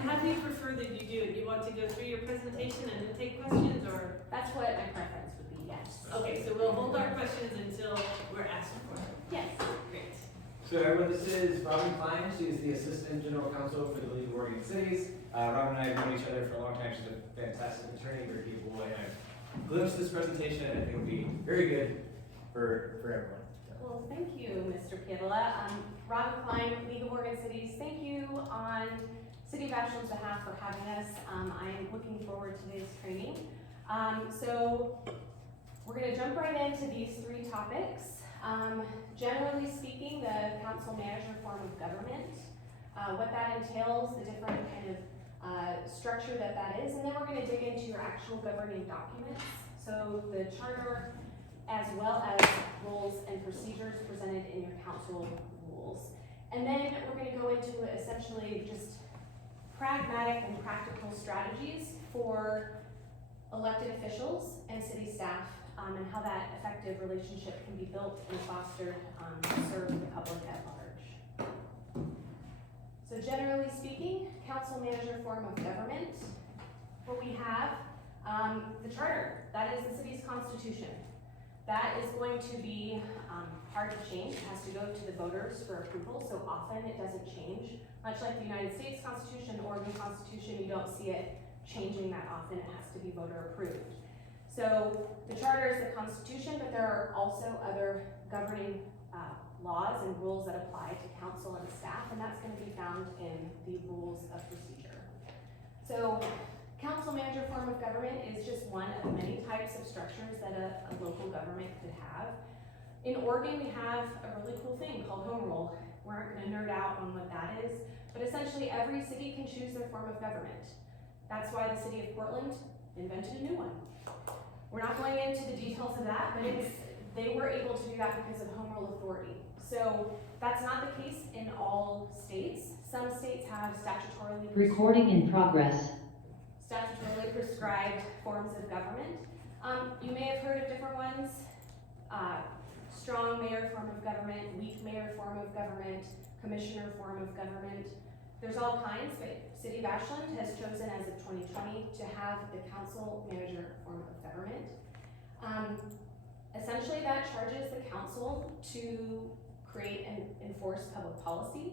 And how do you prefer that you do it? Do you want to go through your presentation and then take questions, or? That's what my preference would be, yes. Okay, so we'll hold our questions until we're asked for them. Yes. Great. So everyone, this is Robin Klein. She is the Assistant General Counsel for the League of Oregon Cities. Robin and I have known each other for a long time. She's a fantastic attorney, very capable, and I've glimpsed this presentation and I think it will be very good for everyone. Well, thank you, Mr. Pietola. Robin Klein, League of Oregon Cities, thank you on City of Ashland's behalf for having us. I am looking forward to today's training. So we're going to jump right into these three topics. Generally speaking, the council manager form of government, what that entails, the different kind of structure that is, and then we're going to dig into your actual governing documents. So the charter, as well as rules and procedures presented in your council rules. And then we're going to go into essentially just pragmatic and practical strategies for elected officials and city staff, and how that effective relationship can be built and fostered to serve the public at large. So generally speaking, council manager form of government, what we have, the charter, that is the city's constitution. That is going to be hard to change. It has to go to the voters for approval, so often it doesn't change. Much like the United States Constitution, the Oregon Constitution, you don't see it changing that often. It has to be voter approved. So the charter is the Constitution, but there are also other governing laws and rules that apply to council and staff, and that's going to be found in the rules of procedure. So council manager form of government is just one of many types of structures that a local government could have. In Oregon, we have a really cool thing called home rule. We aren't going to nerd out on what that is, but essentially every city can choose their form of government. That's why the city of Portland invented a new one. We're not going into the details of that, but they were able to do that because of home rule authority. So that's not the case in all states. Some states have statutorily prescribed forms of government. You may have heard of different ones. Strong mayor form of government, weak mayor form of government, commissioner form of government. There's all kinds, but City of Ashland has chosen as of 2020 to have the council manager form of government. Essentially that charges the council to create and enforce public policy.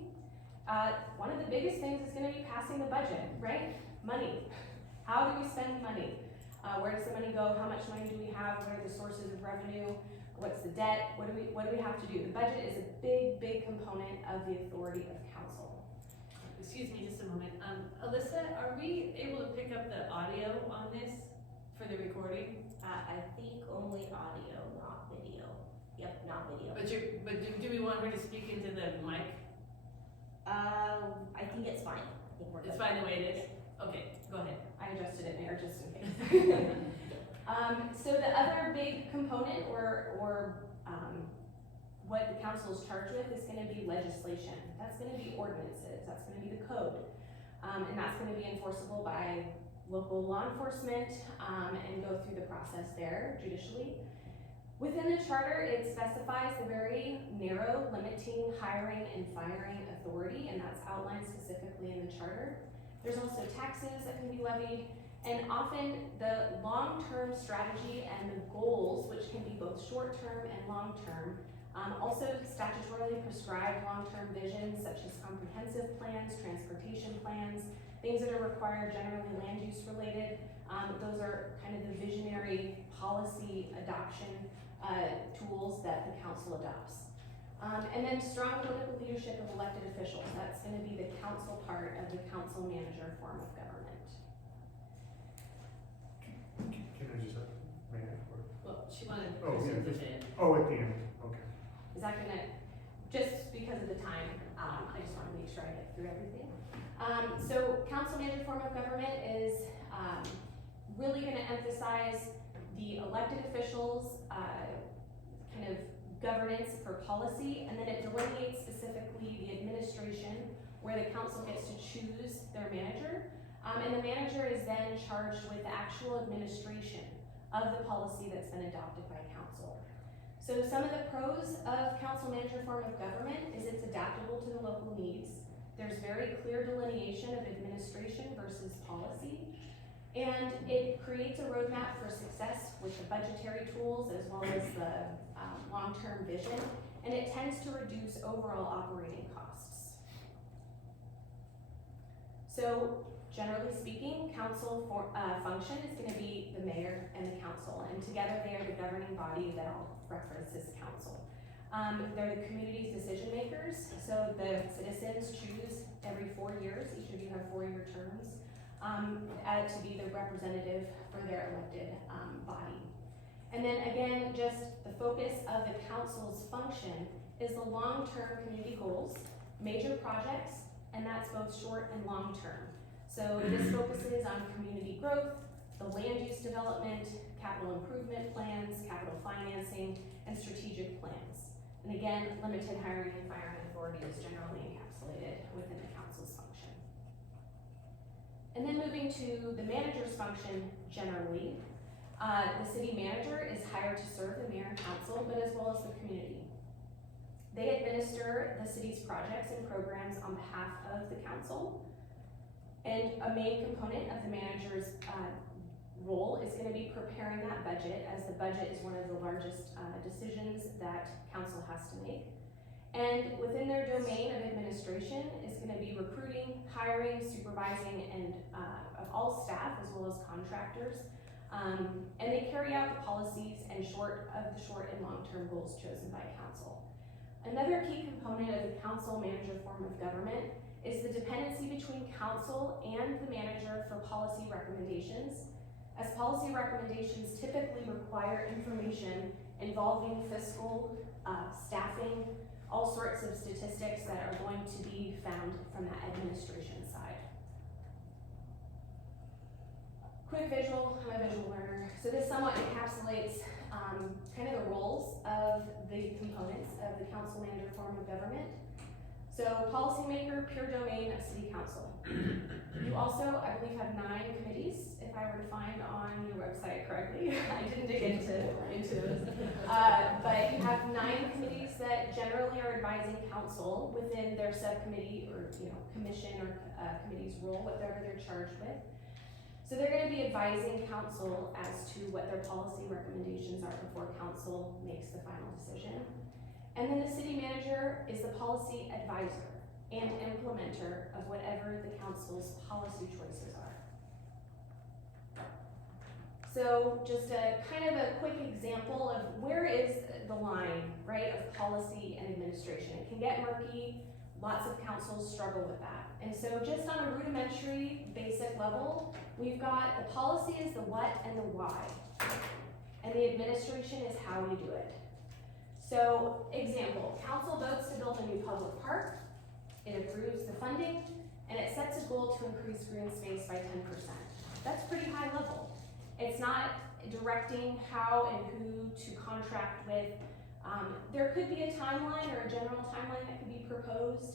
One of the biggest things is going to be passing the budget, right? Money. How do we spend money? Where does the money go? How much money do we have? What are the sources of revenue? What's the debt? What do we have to do? The budget is a big component of the authority of council. Excuse me just a moment. Alyssa, are we able to pick up the audio on this for the recording? I think only audio, not video. Yep, not video. But do we want her to speak into the mic? I think it's fine. I think we're good. It's fine the way it is? Okay, go ahead. I adjusted it there just in case. So the other big component or what the council is charged with is going to be legislation. That's going to be ordinances. That's going to be the code. And that's going to be enforceable by local law enforcement and go through the process there judicially. Within the charter, it specifies the very narrow limiting hiring and firing authority, and that's outlined specifically in the charter. There's also taxes that can be levied, and often the long-term strategy and the goals, which can be both short-term and long-term, also statutorily prescribed long-term visions such as comprehensive plans, transportation plans, things that are required, generally land use related. Those are kind of the visionary policy adoption tools that the council adopts. And then strong political leadership of elected officials. That's going to be the council part of the council manager form of government. Can I just may I? Well, she wanted Oh, Kristen yeah, to say it. Oh, at the end, okay. Is that gonna, just because of the time, I just want to make sure I get through everything. So council manager form of government is really going to emphasize the elected officials kind of governance for policy, and then it delineates specifically the administration where the council gets to choose their manager, and the manager is then charged with the actual administration of the policy that's been adopted by council. So some of the pros of council manager form of government is it's adaptable to the local needs. There's very clear delineation of administration policy. And it creates a roadmap for success with the budgetary tools as well as the long-term vision, and it tends to reduce overall operating costs. So generally speaking, council function is going to be the mayor and the council, and together they are the governing body that I'll reference as council. They're the community's decision makers, so the citizens choose every 4 years, each of you have 4-year terms, to be the representative for their elected body. And then again, just the focus of the council's function is the long-term community goals, major projects, and that's both short and long-term. So this focuses on community growth, the land use development, capital improvement plans, capital financing, and strategic plans. And again, limited hiring and firing authority is generally encapsulated within the council's function. And then moving to the manager's function generally, the city manager is hired to serve the mayor and council, but as well as the community. They administer the city's projects and programs on behalf of the council. And a main component of the manager's role is going to be preparing that budget, as the budget is one of the largest decisions that council has to make. And within their domain of administration is going to be recruiting, hiring, supervising, and of all staff as well as contractors. And they carry out the policies and the short and long-term goals chosen by council. Another key component of the council manager form of government is the dependency between council and the manager for policy recommendations, as policy recommendations typically require information involving fiscal, staffing, all sorts of statistics that are going to be found from that administration side. Quick visual, I'm a visual learner. So this somewhat encapsulates kind of the roles of the components of the council manager form of government. So policymaker, pure domain of city council. You also, I believe, have 9 committees, if I were to find on your website correctly. I didn't dig into those. But you have 9 committees that generally are advising council within their subcommittee or commission or committee's role, whatever they're charged with. So they're going to be advising council as to what their policy recommendations are before council makes the final decision. And then the city manager is the policy advisor and implementer of whatever the council's policy choices are. So just a kind of a quick example of where is the line, right, of policy and administration. It can get murky, lots of councils struggle with that. And so just on a rudimentary, basic level, we've got the policy is the what and the why, and the administration is how you do it. So, example, council votes to build a new public park, it approves the funding, and it sets a goal to increase green space by 10%. That's pretty high level. It's not directing how and who to contract with. There could be a timeline or a general timeline that could be proposed.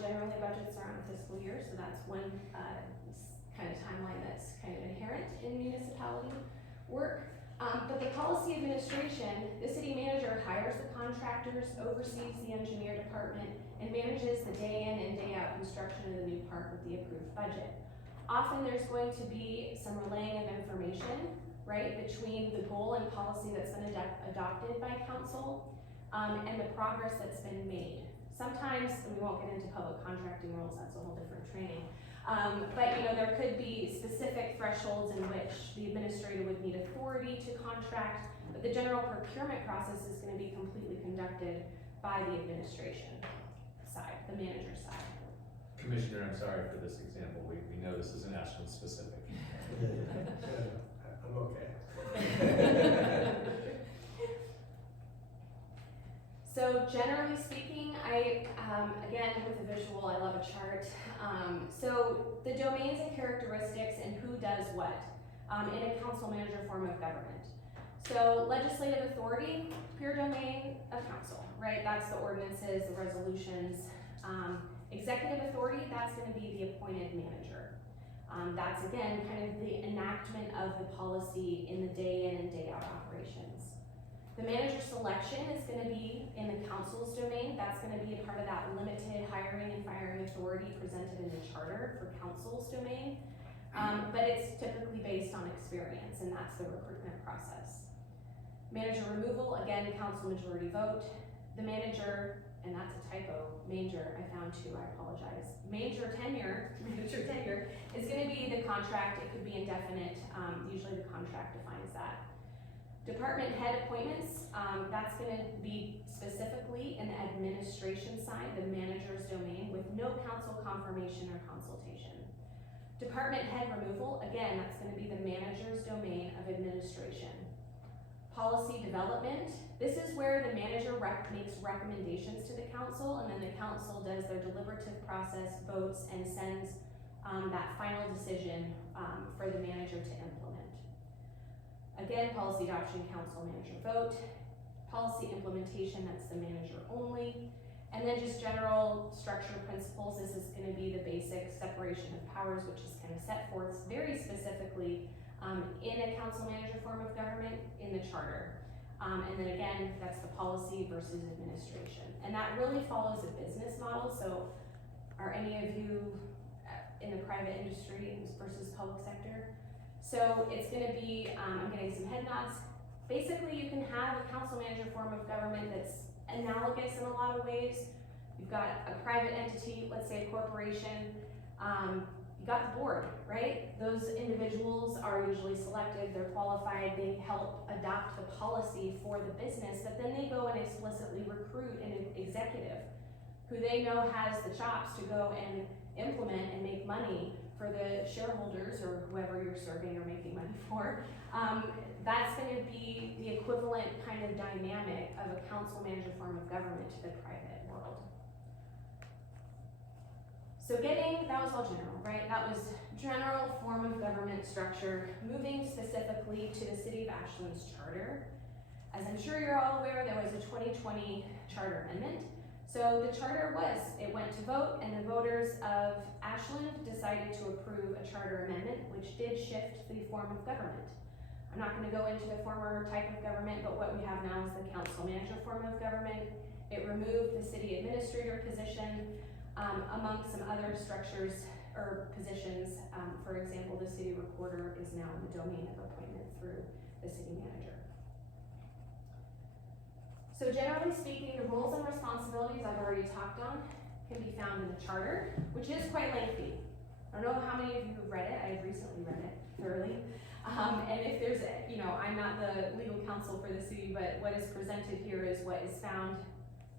Generally, budgets are on a fiscal year, so that's one kind of timeline that's kind of inherent in municipality work. But the policy administration, the city manager hires the contractors, oversees the engineer department, and manages the day in and day out construction of the new park with the approved budget. Often there's going to be some relaying of information, right, between the goal and policy that's been adopted by council and the progress that's been made. Sometimes, and we won't get into public contracting rules, that's a whole different training. But there could be specific thresholds in which the administrator would need authority to contract, but the general procurement process is going to be completely conducted by the administration side, the manager side. Commissioner, I'm sorry for this example. We know this isn't Ashland specific. I'm okay. So generally speaking, again, with the visual, I love a chart. So the domains and characteristics and who does what in a council manager form of government. So legislative authority, pure domain of council, right? That's the ordinances, the resolutions. Executive authority, that's going to be the appointed manager. That's again kind of the enactment of the policy in the day in and day out operations. The manager selection is going to be in the council's domain. That's going to be a part of that limited hiring and firing authority presented in the charter for council's domain. but it's typically based on experience, and that's the recruitment process. Manager removal, again, council majority vote. The manager, and that's a typo, manger, I found two, I apologize. Manager tenure is gonna be the contract, it could be indefinite, usually the contract defines that. Department head appointments, that's gonna be specifically in the administration side, the manager's domain, with no council confirmation or consultation. Department head removal, again, that's gonna be the manager's domain of administration. Policy development, this is where the manager makes recommendations to the council, and then the council does their deliberative process, votes, and sends that final decision for the manager to implement. Again, policy adoption, council, manager vote. Policy implementation, that's the manager only. And then just general structure principles, this is gonna be the basic separation of powers, which is kind of set forth very specifically in a council manager form of government in the charter. And then again, that's the policy versus administration. And that really follows a business model. So are any of you in the private industry versus public sector? So it's gonna be, I'm getting some head nods. Basically, you can have a council manager form of government that's analogous in a lot of ways. You've got a private entity, let's say a corporation, you got the board, right? Those individuals are usually selected, they're qualified, they help adopt the policy for the business, but then they go and explicitly recruit an executive who they know has the chops to go and implement and make money for the shareholders or whoever you're serving or making money for. That's gonna be the equivalent kind of dynamic of a council manager form of government to the private world. So that was all general, right? That was general form of government structure. Moving specifically to the City of Ashland's charter. As I'm sure you're all aware, there was a 2020 charter amendment. So the charter it went to vote, and the voters of Ashland decided to approve a charter amendment, which did shift the form of government. I'm not gonna go into the former type of government, but what we have now is the council manager form of government. It removed the city administrator position, among some other structures or positions. For example, the city recorder is now in the domain of appointment through the city manager. So generally speaking, the roles and responsibilities I've already talked on can be found in the charter, which is quite lengthy. I don't know how many of you have read it. I've recently read it thoroughly. And if there's, I'm not the legal counsel for the city, but what is presented here is what is found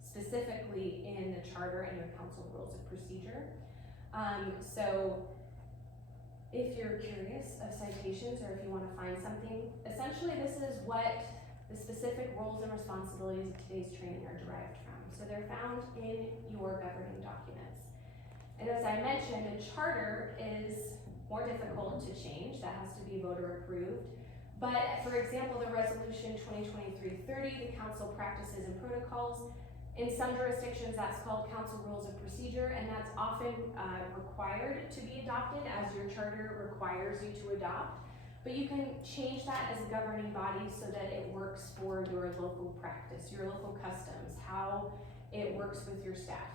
specifically in the charter and your council rules of procedure. So if you're curious of citations or if you want to find something, essentially this is what the specific roles and responsibilities of today's training are derived from. So they're found in your governing documents. And as I mentioned, a charter is more difficult to change. That has to be voter approved. But for example, the resolution 2023-30, the council practices and protocols, in some jurisdictions that's called council rules of procedure, and that's often required to be adopted as your charter requires you to adopt. But you can change that as a governing body so that it works for your local practice, your local customs, how it works with your staff.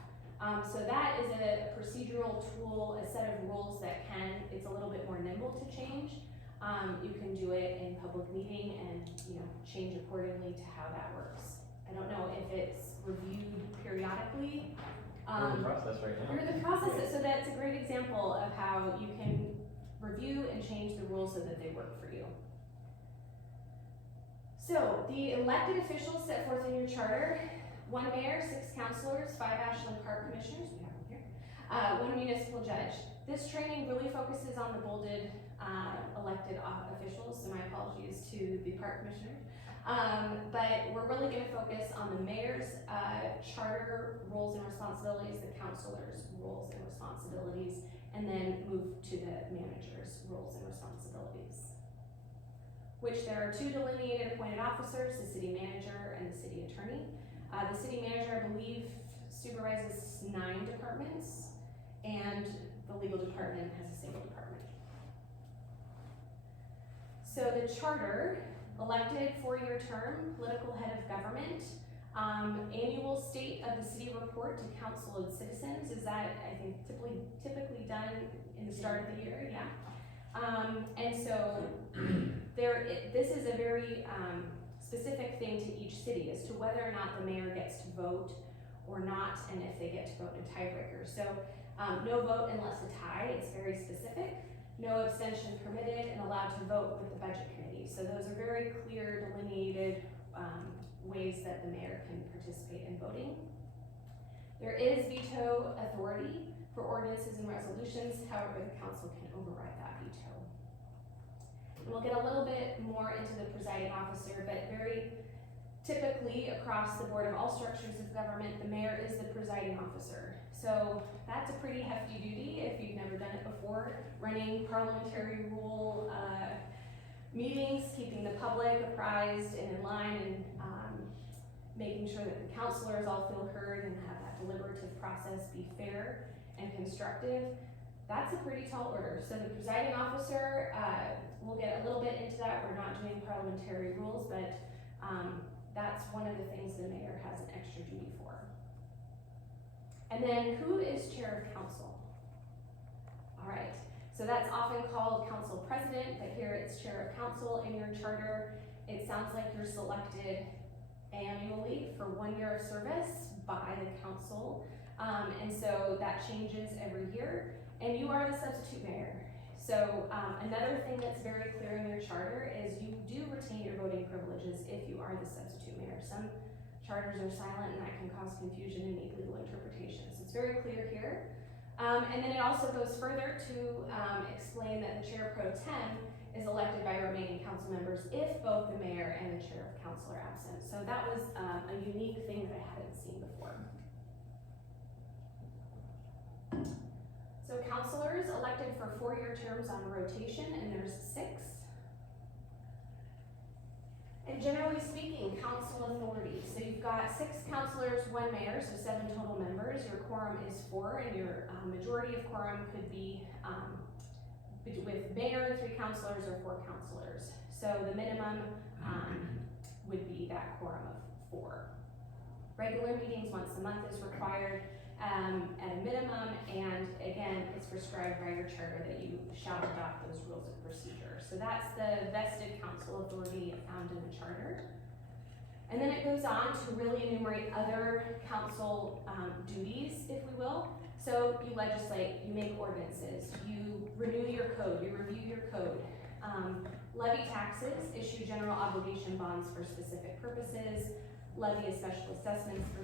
So that is a procedural tool, a set of rules that it's a little bit more nimble to change. You can do it in public meeting and change accordingly to how that works. I don't know if it's reviewed periodically. We're in the process right now. You're in the process, so that's a great example of how you can review and change the rules so that they work for you. So the elected officials set forth in your charter: 1 mayor, 6 councilors, 5 Ashland Park commissioners, we have them here, 1 municipal judge. This training really focuses on the bolded elected officials, so my apologies to the park commissioners. But we're really going to focus on the mayor's charter roles and responsibilities, the councilors' roles and responsibilities, and then move to the manager's roles and responsibilities. Which there are 2 delineated appointed officers, the city manager and the city attorney. The city manager, I believe, supervises 9 departments, and the legal department has a single department. So the charter, elected 4-year term, political head of government, annual state of the city report to council and citizens. Is that, I think, typically done in the start of the year? Yeah. And so this is a very specific thing to each city as to whether or not the mayor gets to vote or not, and if they get to vote in tiebreakers. So no vote unless a tie, it's very specific. No abstention permitted, and allowed to vote with the budget committee. So those are very clear, delineated ways that the mayor can participate in voting. There is veto authority for ordinances and resolutions, however, the council can override that veto. And we'll get a little bit more into the presiding officer, but very typically across the board of all structures of government, the mayor is the presiding officer. So that's a pretty hefty duty if you've never done it before, running parliamentary rule meetings, keeping the public apprised and in line, and making sure that the councilors all feel heard and have that deliberative process be fair and constructive. That's a pretty tall order. So the presiding officer, we'll get a little bit into that. We're not doing parliamentary rules, but that's one of the things the mayor has an extra duty for. And then who is chair of council? All right, so that's often called council president, but here it's chair of council in your charter. It sounds like you're selected annually for 1 year of service by the council. And so that changes every year, and you are the substitute mayor. So another thing that's very clear in your charter is you do retain your voting privileges if you are the substitute mayor. Some charters are silent, and that can cause confusion and need legal interpretation. So it's very clear here. And then it also goes further to explain that the chair pro tem is elected by remaining council members if both the mayor and the chair of council are absent. So that was a unique thing that I hadn't seen before. So councilors elected for 4-year terms on rotation, and there's 6. And generally speaking, council authority. So you've got 6 councilors, 1 mayor, so 7 total members. Your quorum is 4, and your majority of quorum could be with mayor, 3 councilors, or 4 councilors. So the minimum would be that quorum of 4. Regular meetings once a month is required at a minimum, and again, it's prescribed by your charter that you shall adopt those rules of procedure. So that's the vested council authority found in the charter. And then it goes on to really enumerate other council duties, if we will. So you legislate, you make ordinances, you renew your code, you review your code, levy taxes, issue general obligation bonds for specific purposes, levy a special assessments for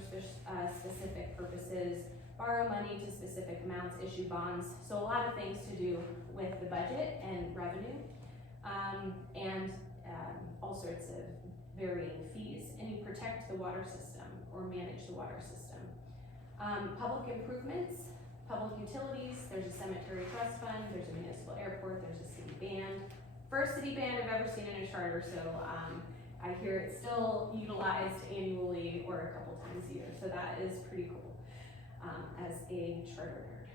specific purposes, borrow money to specific amounts, issue bonds. So a lot of things to do with the budget and revenue, and all sorts of varying fees. And you protect the water system or manage the water system. Public improvements, public utilities, there's a cemetery trust fund, there's a municipal airport, there's a city band. First city band I've ever seen in a charter, so I hear it's still utilized annually or a couple times a year, so that is pretty cool as a charter nerd.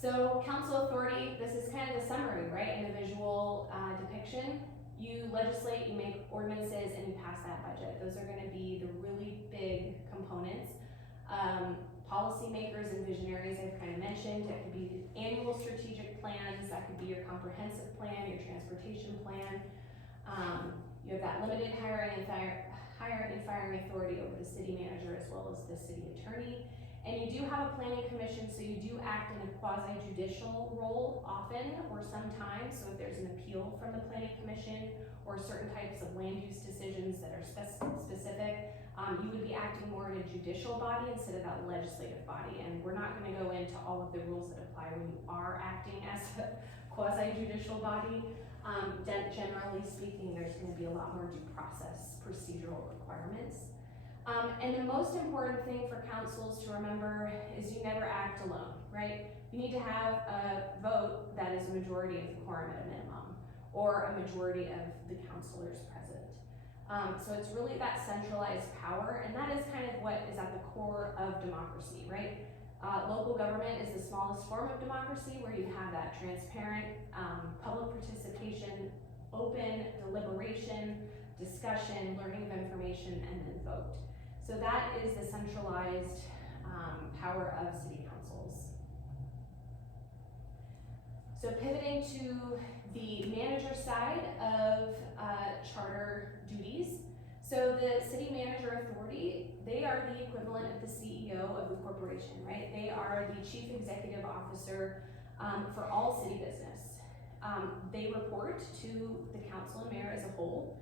So council authority, this is kind of the summary, right, in a visual depiction. You legislate, you make ordinances, and you pass that budget. Those are gonna be the really big components. Policymakers and visionaries I've kind of mentioned. That could be annual strategic plans, that could be your comprehensive plan, your transportation plan. You have that limited hiring and firing authority over the city manager as well as the city attorney. And you do have a planning commission, so you do act in a quasi-judicial role often or sometimes. So if there's an appeal from the planning commission or certain types of land use decisions that are specific, you would be acting more in a judicial body instead of that legislative body. And we're not going to go into all of the rules that apply when you are acting as a quasi-judicial body. Generally speaking, there's going to be a lot more due process procedural requirements. And the most important thing for councils to remember is you never act alone, right? You need to have a vote that is a majority of the quorum at a minimum, or a majority of the councilors present. So it's really that centralized power, and that is kind of what is at the core of democracy, right? Local government is the smallest form of democracy, where you have that transparent public participation, open deliberation, discussion, learning of information, and then vote. So that is the centralized power of city councils. So pivoting to the manager side of charter duties. So the city manager authority, they are the equivalent of the CEO of the corporation, right? They are the chief executive officer for all city business. They report to the council and mayor as a whole.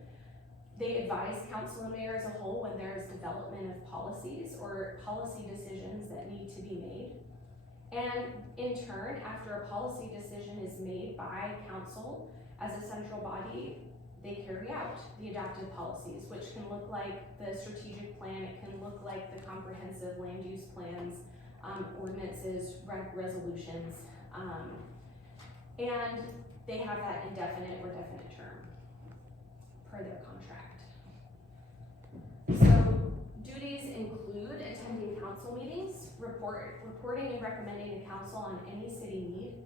They advise council and mayor as a whole when there's development of policies or policy decisions that need to be made. And in turn, after a policy decision is made by council as a central body, they carry out the adopted policies, which can look like the strategic plan, it can look like the comprehensive land use plans, ordinances, resolutions, and they have that indefinite or definite term per their contract. So duties include attending council meetings, reporting and recommending to council on any city need,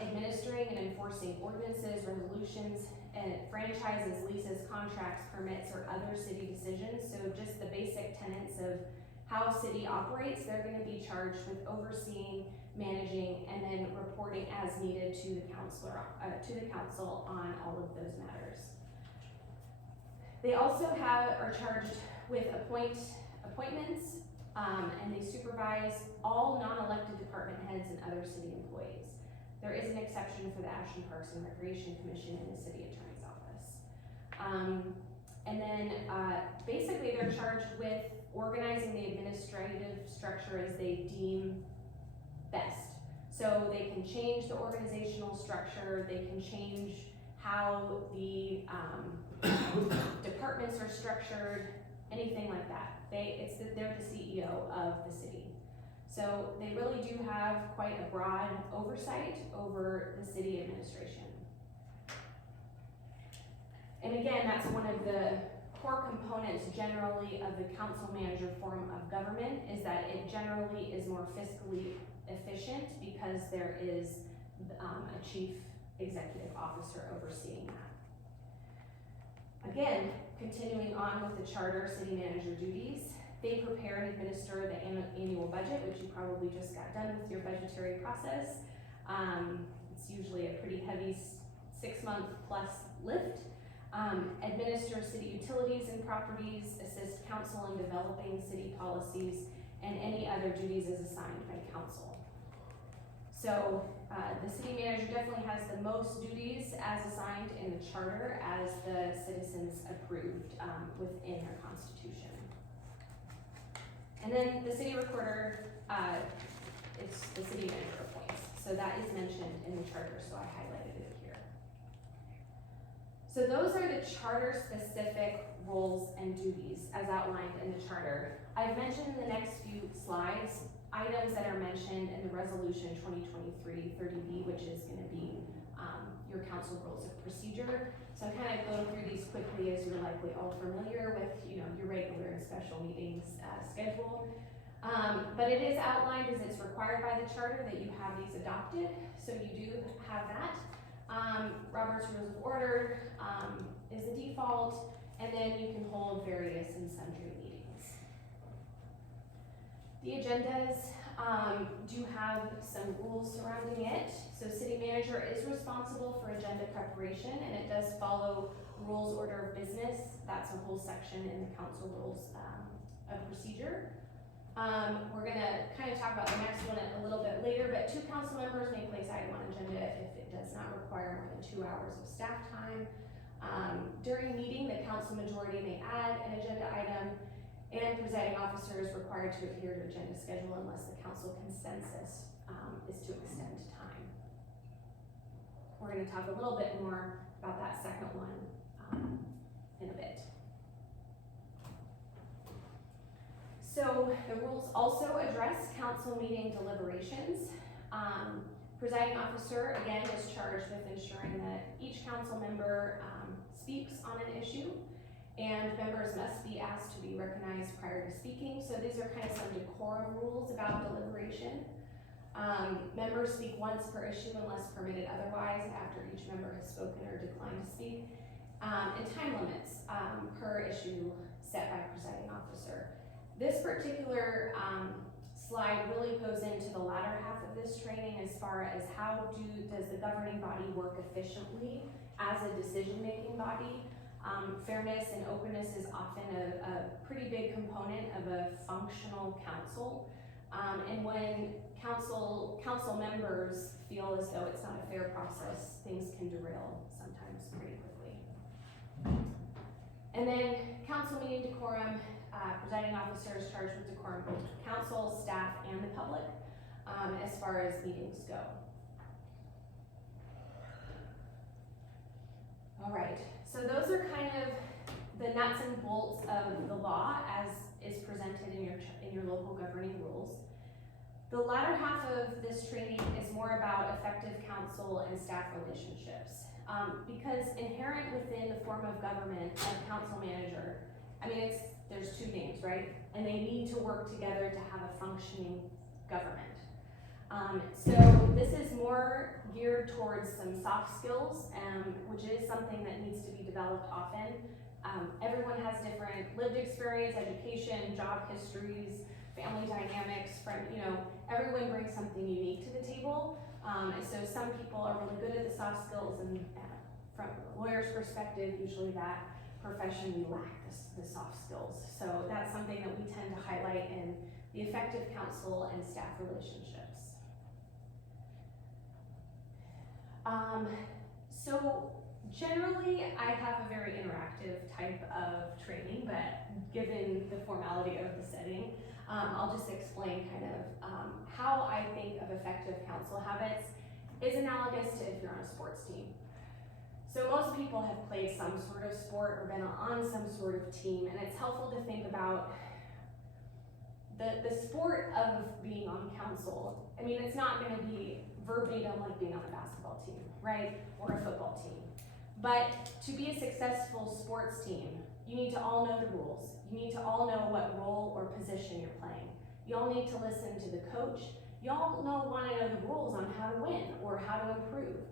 administering and enforcing ordinances, resolutions, and franchises, leases, contracts, permits, or other city decisions. So just the basic tenets of how a city operates, they're gonna be charged with overseeing, managing, and then reporting as needed to the council on all of those matters. They also are charged with appointments, and they supervise all non-elected department heads and other city employees. There is an exception for the Ashland Parks and Recreation Commission in the city attorney's office. And then basically they're charged with organizing the administrative structure as they deem best. So they can change the organizational structure, they can change how the departments are structured, anything like that. They're the CEO of the city. So they really do have quite a broad oversight over the city administration. And again, that's one of the core components generally of the council manager form of government, is that it generally is more fiscally efficient because there is a chief executive officer overseeing that. Again, continuing on with the charter city manager duties, they prepare and administer the annual budget, which you probably just got done with your budgetary process. It's usually a pretty heavy 6-month plus lift. Administer city utilities and properties, assist council in developing city policies, and any other duties as assigned by council. So the city manager definitely has the most duties as assigned in the charter as the citizens approved within their constitution. And then the city recorder, it's the city manager appoints. So that is mentioned in the charter, so I highlighted it here. So those are the charter specific roles and duties as outlined in the charter. I've mentioned in the next few slides items that are mentioned in the resolution 2023-30B, which is going to be your council rules of procedure. So I'm kind of going through these quickly as you're likely all familiar with, your regular and special meetings schedule. But it is outlined as it's required by the charter that you have these adopted. So you do have that. Robert's Rules of Order is the default, and then you can hold various and sundry meetings. The agendas do have some rules surrounding it. So city manager is responsible for agenda preparation, and it does follow rules order of business. That's a whole section in the council rules of procedure. We're gonna kind of talk about the next one a little bit later, but 2 council members may place item on agenda if it does not require more than 2 hours of staff time. During meeting, the council majority may add an agenda item, and presiding officer is required to adhere to agenda schedule unless the council consensus is to extend time. We're going to talk a little bit more about that second one in a bit. So the rules also address council meeting deliberations. Presiding officer, again, is charged with ensuring that each council member speaks on an issue, and members must be asked to be recognized prior to speaking. So these are kind of some decorum rules about deliberation. Members speak once per issue unless permitted otherwise after each member has spoken or declined to speak. And time limits per issue set by presiding officer. This particular slide really goes into the latter half of this training as far as does the governing body work efficiently as a decision-making body. Fairness and openness is often a pretty big component of a functional council. And when council members feel as though it's not a fair process, things can derail sometimes pretty quickly. And then council meeting decorum, presiding officer is charged with decorum both to council, staff, and the public, as far as meetings go. All right, so those are kind of the nuts and bolts of the law as is presented in your local governing rules. The latter half of this training is more about effective council and staff relationships. Because inherent within the form of government of council manager, I mean, there's two names, right? And they need to work together to have a functioning government. So this is more geared towards some soft skills, which is something that needs to be developed often. Everyone has different lived experience, education, job histories, family dynamics, everyone brings something unique to the table. And so some people are really good at the soft skills, and from a lawyer's perspective, usually that profession, we lack the soft skills. So that's something that we tend to highlight in the effective council and staff relationships. So generally, I have a very interactive type of training, but given the formality of the setting, I'll just explain kind of how I think of effective council habits is analogous to if you're on a sports team. So most people have played some sort of sport or been on some sort of team, and it's helpful to think about the sport of being on council. I mean, it's not going to be verbatim like being on a basketball team, right? Or a football team. But to be a successful sports team, you need to all know the rules. You need to all know what role or position you're playing. You all need to listen to the coach. You all want to know the rules on how to win or how to improve.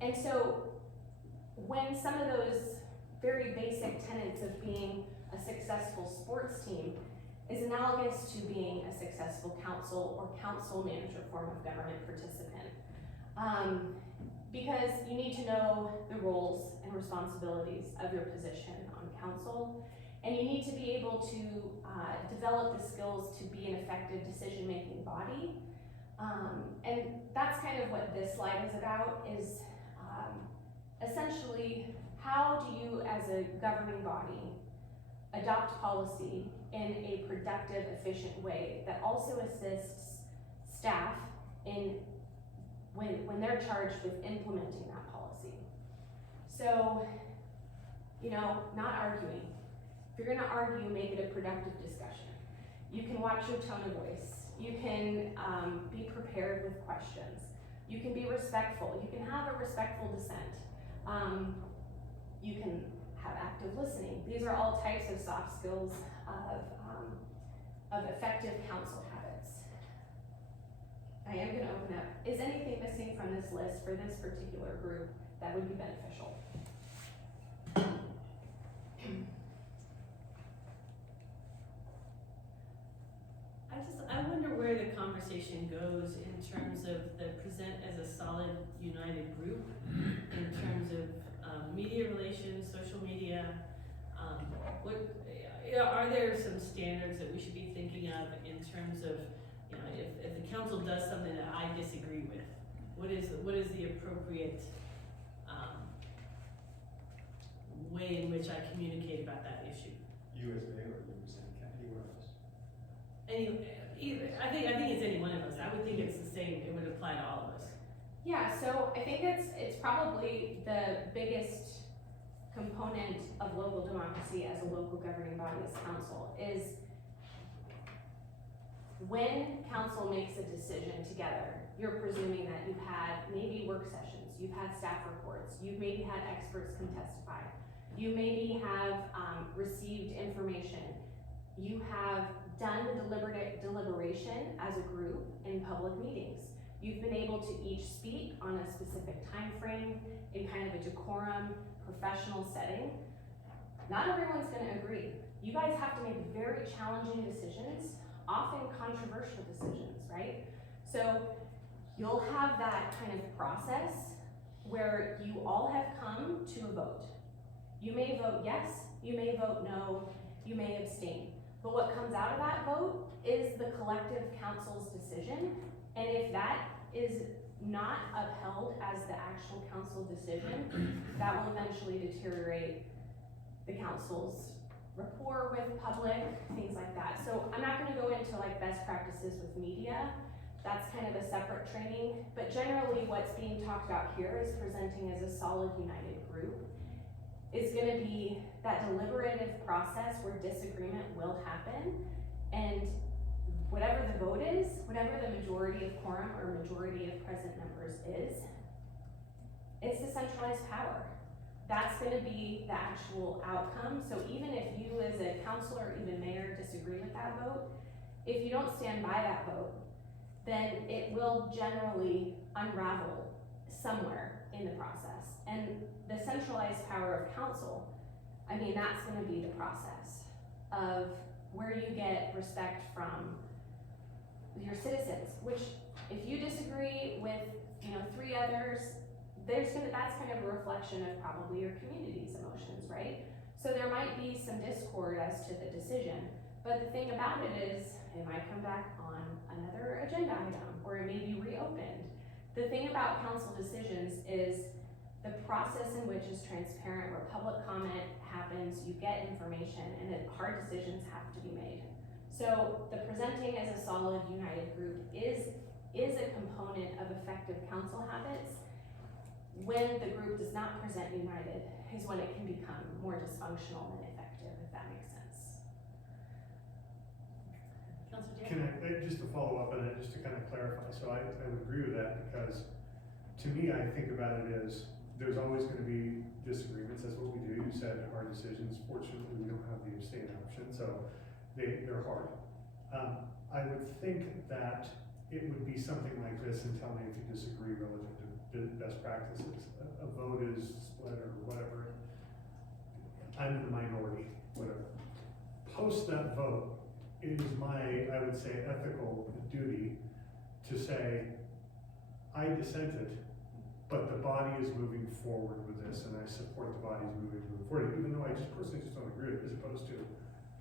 And so when some of those very basic tenets of being a successful sports team is analogous to being a successful council or council manager form of government participant. Because you need to know the roles and responsibilities of your position on council, and you need to be able to develop the skills to be an effective decision-making body. And that's kind of what this slide is about, is essentially how do you as a governing body adopt policy in a productive, efficient way that also assists staff in when they're charged with implementing that policy. So, not arguing. If you're gonna argue, make it a productive discussion. You can watch your tone of voice. You can be prepared with questions. You can be respectful. You can have a respectful dissent. You can have active listening. These are all types of soft skills of effective council habits. I am going to open up. Is anything missing from this list for this particular group that would be beneficial? I wonder where the conversation goes in terms of the present as a solid, united group, in terms of media relations, social media. Are there some standards that we should be thinking of in terms of, if the council does something that I disagree with, what is the appropriate way in which I communicate about that issue? You as mayor, or you as anyone else? I think it's any one of us. I would think it's the same. It would apply to all of us. Yeah, so I think it's probably the biggest component of local democracy as a local governing body as council is when council makes a decision together, you're presuming that you've had maybe work sessions, you've had staff reports, you've maybe had experts come testify, you maybe have received information, you have done deliberation as a group in public meetings. You've been able to each speak on a specific time frame in kind of a decorum, professional setting. Not everyone's going to agree. You guys have to make very challenging decisions often controversial decisions, right? So you'll have that kind of process where you all have come to a vote. You may vote yes, you may vote no, you may abstain. But what comes out of that vote is the collective council's decision. And if that is not upheld as the actual council decision, that will eventually deteriorate the council's rapport with public, things like that. So I'm not gonna go into like best practices with media. That's kind of a separate training, but generally what's being talked about here is presenting as a solid united group is gonna be that deliberative process where disagreement will happen, and whatever the vote is, whatever the majority of quorum or majority of present members is, it's the centralized power. That's gonna be the actual outcome. So even if you as a councilor, even mayor, disagree with that vote, if you don't stand by that vote, then it will generally unravel somewhere in the process. And the centralized power of council, I mean, that's gonna be the process of where you get respect from your citizens, which if you disagree with, 3 others, that's kind of a reflection of probably your community's emotions, right? So there might be some discord as to the decision, but the thing about it is, it might come back on another agenda item, or it may be reopened. The thing about council decisions is the process in which is transparent, where public comment happens, you get information, and then hard decisions have to be made. So the presenting as a solid, united group is a component of effective council habits. When the group does not present united is when it can become more dysfunctional than effective, if that makes sense. Councilor Jay? Can I, just to follow up on that, just to kind of clarify, so I would agree with that, because to me, I think about it as, there's always gonna be disagreements, that's what we do. You said hard decisions, fortunately, we don't have the abstain option, so they're hard. I would think that it would be something like this, and tell me if you disagree relative to best practices. A vote is split or whatever, I'm in the minority, whatever. Post that vote, it is my, I would say, ethical duty to say, I dissented, but the body is moving forward with this, and I support the body's moving forward, even though I just personally just don't agree with it, as opposed to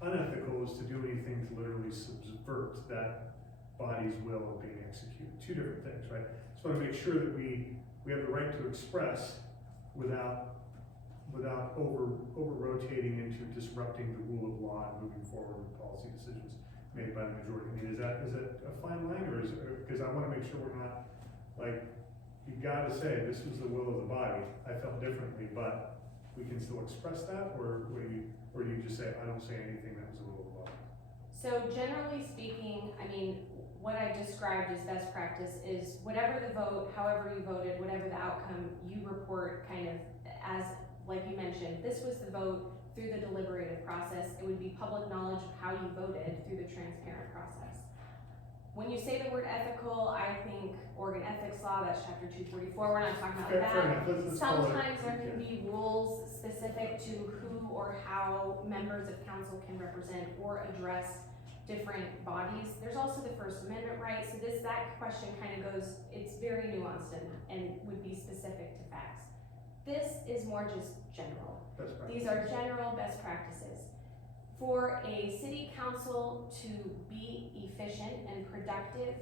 unethical is to do anything to literally subvert that body's will of being executed. 2 different things, right? Just want to make sure that we have the right to express without over rotating into disrupting the rule of law and moving forward with policy decisions made by the majority. I mean, is that a fine line, or is it, because I want to make sure we're not like, you gotta say this was the will of the body. I felt differently, but we can still express that, or do you just say, I don't say anything, that was the will of the body? So generally speaking, I mean, what I described as best practice is whatever the vote, however you voted, whatever the outcome, you report kind of as, like you mentioned, this was the vote through the deliberative process. It would be public knowledge of how you voted through the transparent process. When you say the word ethical, I think Oregon ethics law, that's chapter 244, we're not talking about that. Fair enough. Let's call it- Sometimes there can be rules specific to who or how members of council can represent or address different bodies. There's also the First Amendment right, so that question kind of goes, it's very nuanced and would be specific to facts. This is more just general. Best practice. These are general best practices. For a city council to be efficient and productive,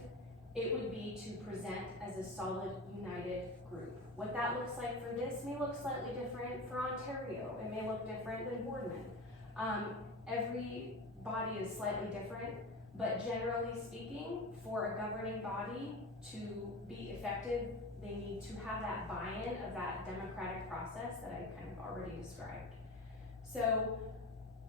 it would be to present as a solid, united group. What that looks like for this may look slightly different for Ontario. It may look different than Boardman. Every body is slightly different, but generally speaking, for a governing body to be effective, they need to have that buy-in of that democratic process that I kind of already described. So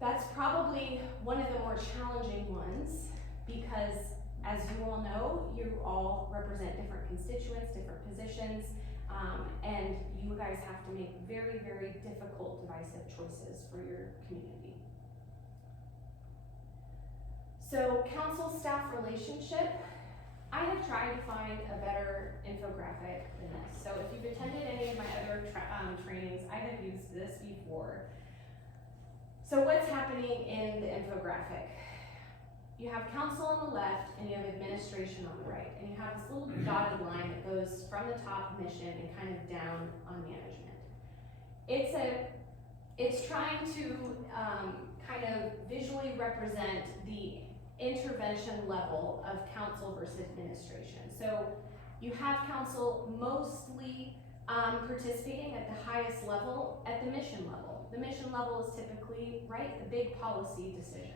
that's probably one of the more challenging ones, because as you all know, you all represent different constituents, different positions, and you guys have to make very, very difficult, divisive choices for your community. So council staff relationship, I have tried to find a better infographic than this. So if you've attended any of my other trainings, I have used this before. So what's happening in the infographic? you have council on the left and you have administration on the right. And you have this little dotted line that goes from the top mission and kind of down on management. It's trying to kind of visually represent the intervention level of council versus administration. So you have council mostly participating at the highest level, at the mission level. The mission level is typically, right, the big policy decisions.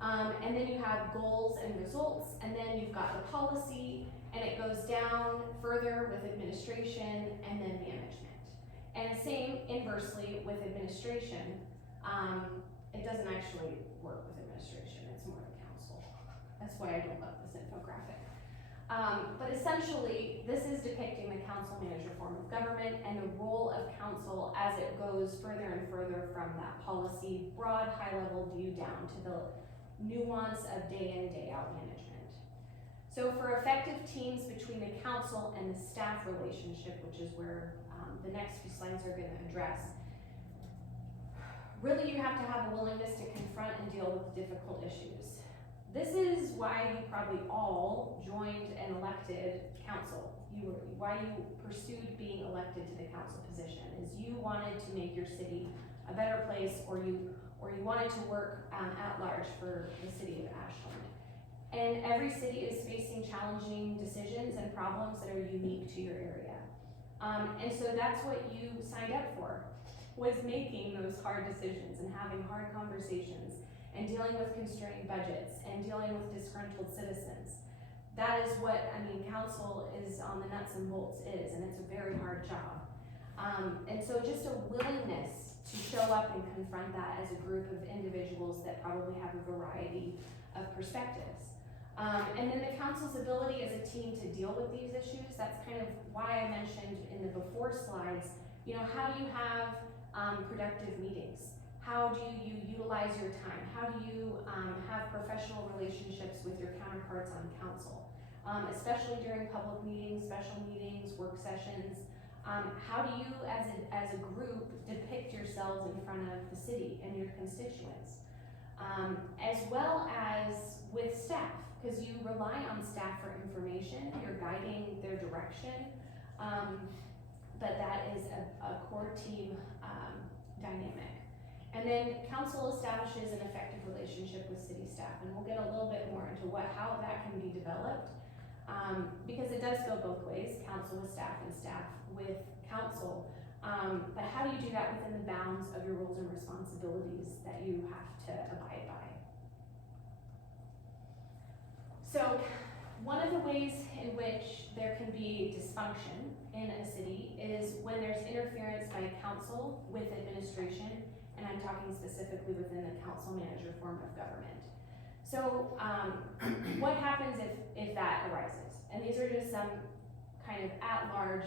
And then you have goals and results, and then you've got the policy, and it goes down further with administration and then management. And same inversely with administration. It doesn't actually work with administration, it's more the council. That's why I don't love this infographic. But essentially, this is depicting the council manager form of government and the role of council as it goes further and further from that policy, broad, high-level view down to the nuance of day in, day out management. So for effective teams between the council and the staff relationship, which is where the next few slides are going to address, really you have to have a willingness to confront and deal with difficult issues. This is why you probably all joined an elected council. Why you pursued being elected to the council position is you wanted to make your city a better place, or you wanted to work at large for the city of Ashland. And every city is facing challenging decisions and problems that are unique to your area. And so that's what you signed up for, was making those hard decisions and having hard conversations and dealing with constrained budgets and dealing with disgruntled citizens. That is what, council is on the nuts and bolts is, and it's a very hard job. And so just a willingness to show up and confront that as a group of individuals that probably have a variety of perspectives. And then the council's ability as a team to deal with these issues, that's kind of why I mentioned in the before slides, how do you have productive meetings? How do you utilize your time? How do you have professional relationships with your counterparts on council? Especially during public meetings, special meetings, work sessions. How do you, as a group, depict yourselves in front of the city and your constituents? As well as with staff, because you rely on staff for information, you're guiding their direction, but that is a core team dynamic. And then council establishes an effective relationship with city staff, and we'll get a little bit more into how that can be developed, because it does go both ways, council with staff and staff with council. But how do you do that within the bounds of your roles and responsibilities that you have to abide by? So one of the ways in which there can be dysfunction in a city is when there's interference by council with administration, and I'm talking specifically within the council manager form of government. So what happens if that arises? And these are just some kind of at-large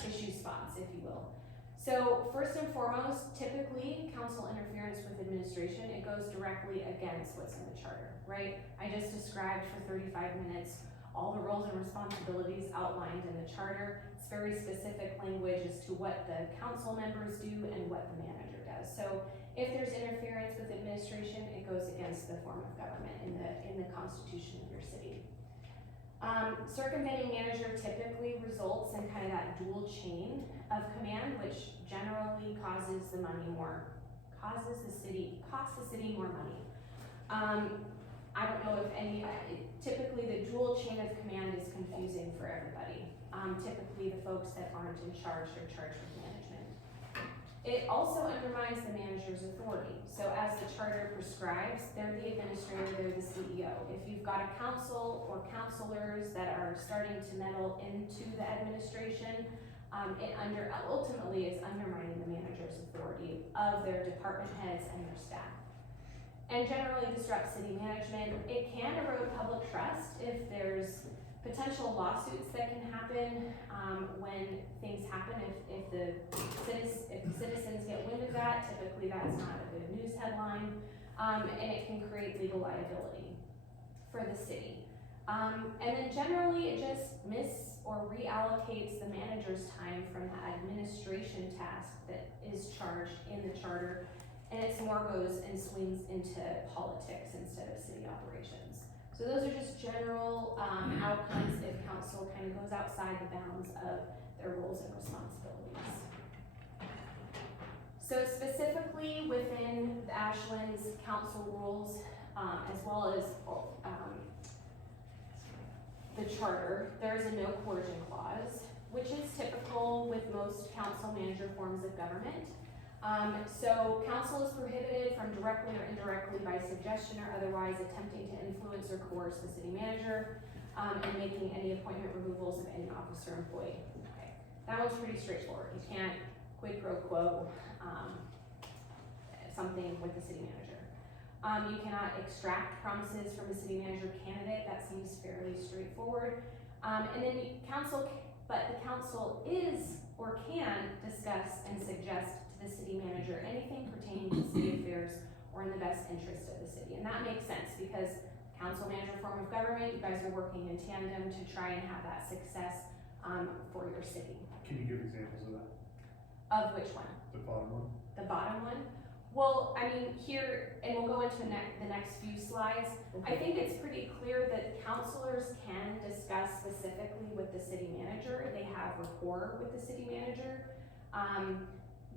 issue spots, if you will. So first and foremost, typically council interference with administration, it goes directly against what's in the charter, right? I just described for 35 minutes all the roles and responsibilities outlined in the charter. It's very specific language as to what the council members do and what the manager does. So if there's interference with administration, it goes against the form of government in the constitution of your city. Circumventing manager typically results in kind of that dual chain of command, which generally costs the city more money. I don't know if typically the dual chain of command is confusing for everybody. Typically the folks that aren't in charge are charged with management. It also undermines the manager's authority. So as the charter prescribes, they're the administrator, they're the CEO. If you've got a council or councilors that are starting to meddle into the administration, it ultimately is undermining the manager's authority of their department heads and their staff. And generally disrupts city management. It can erode public trust if there's potential lawsuits that can happen when things happen. If the citizens get wind of that, typically that's not a good news headline, and it can create legal liability for the city. And then generally it just or reallocates the manager's time from the administration task that is charged in the charter and it's more goes and swings into politics instead of city operations. So those are just general outcomes if council kind of goes outside the bounds of their roles and responsibilities. So specifically within the Ashland's council rules, as well as the charter, there is a no coercion clause, which is typical with most council manager forms of government. So council is prohibited from directly or indirectly by suggestion or otherwise attempting to influence or coerce the city manager, and making any appointment removals of any officer or employee. Okay, that one's pretty straightforward. You can't quid pro quo something with the city manager. You cannot extract promises from a city manager candidate. That seems fairly straightforward. And then the council is or can discuss and suggest to the city manager anything pertaining to city affairs or in the best interest of the city. And that makes sense because council manager form of government, you guys are working in tandem to try and have that success for your city. Can you give examples of that? Of which one? The bottom one? The bottom one? Well, I mean, here, and we'll go into the next few slides, I think it's pretty clear that councilors can discuss specifically with the city manager. They have rapport with the city manager.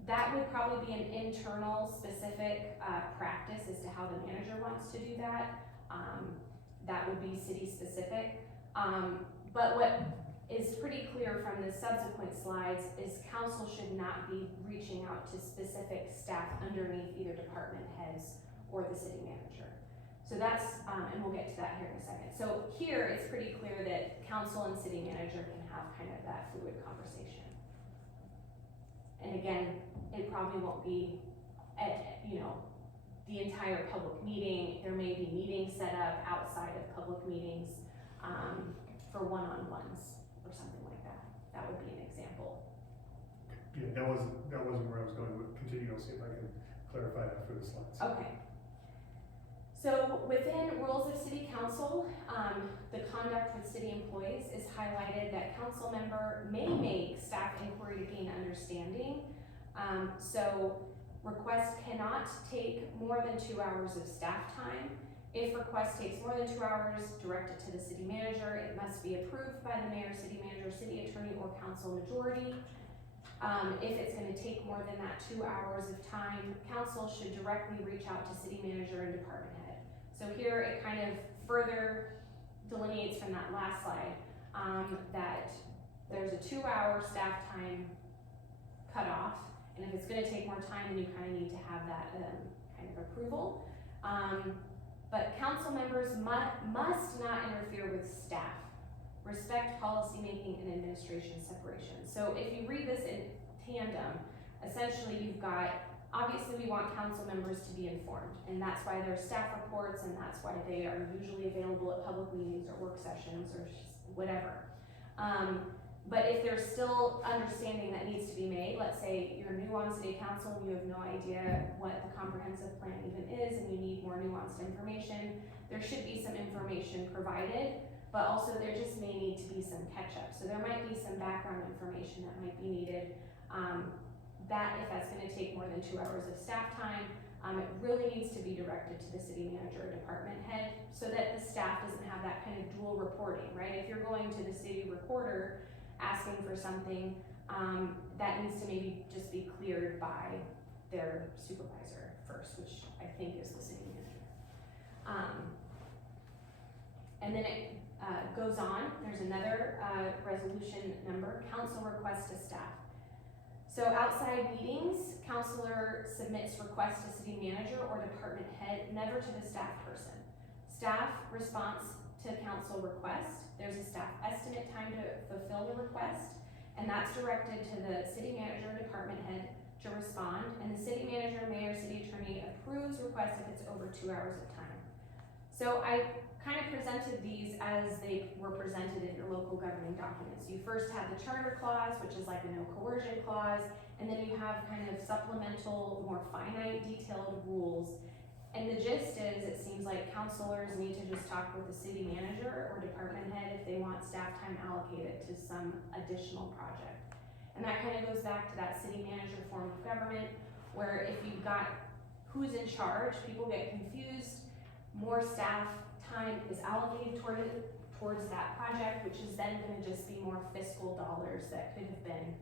That would probably be an internal specific practice as to how the manager wants to do that. That would be city specific. But what is pretty clear from the subsequent slides is council should not be reaching out to specific staff underneath either department heads or the city manager. So that's, and we'll get to that here in a second. So here it's pretty clear that council and city manager can have kind of that fluid conversation. And again, it probably won't be at, the entire public meeting. There may be meetings set up outside of public meetings for one-on-ones or something like that. That would be an example. Yeah, that wasn't where I was going, but continue, I'll see if I can clarify that for the slides. Okay. So within rules of city council, the conduct with city employees is highlighted that council member may make staff inquiry to gain understanding. So request cannot take more than 2 hours of staff time. If request takes more than 2 hours, direct it to the city manager. It must be approved by the mayor, city manager, city attorney, or council majority. If it's gonna take more than that 2 hours of time, council should directly reach out to city manager and department head. So here it kind of further delineates from that last slide, that there's a 2-hour staff time cutoff, and if it's gonna take more time, then you kind of need to have that kind of approval. But council members must not interfere with staff. Respect policymaking and administration separation. So if you read this in tandem, essentially you've got, obviously we want council members to be informed, and that's why there's staff reports, and that's why they are usually available at public meetings or work sessions or whatever. But if there's still understanding that needs to be made, let's say you're new on city council, you have no idea what the comprehensive plan even is, and you need more nuanced information, there should be some information provided, but also there just may need to be some catch-up. So there might be some background information that might be needed. If that's gonna take more than 2 hours of staff time, it really needs to be directed to the city manager or department head so that the staff doesn't have that kind of dual reporting, right? If you're going to the city recorder asking for something, that needs to maybe just be cleared by their supervisor first, which I think is the city manager. And then it goes on, there's another resolution number, council request to staff. So outside meetings, councilor submits request to city manager or department head, never to the staff person. Staff response to council request, there's a staff estimate time to fulfill the request, and that's directed to the city manager or department head to respond, and the city manager, mayor, city attorney approves request if it's over 2 hours of time. So I kind of presented these as they were presented in your local governing documents. You first have the charter clause, which is like a no coercion clause, and then you have kind of supplemental, more finite, detailed rules. And the gist is, it seems like councilors need to just talk with the city manager or department head if they want staff time allocated to some additional project. And that kind of goes back to that city manager form of government, where if you've got who's in charge, people get confused, more staff time is allocated towards that project, which is then gonna just be more fiscal dollars that could have been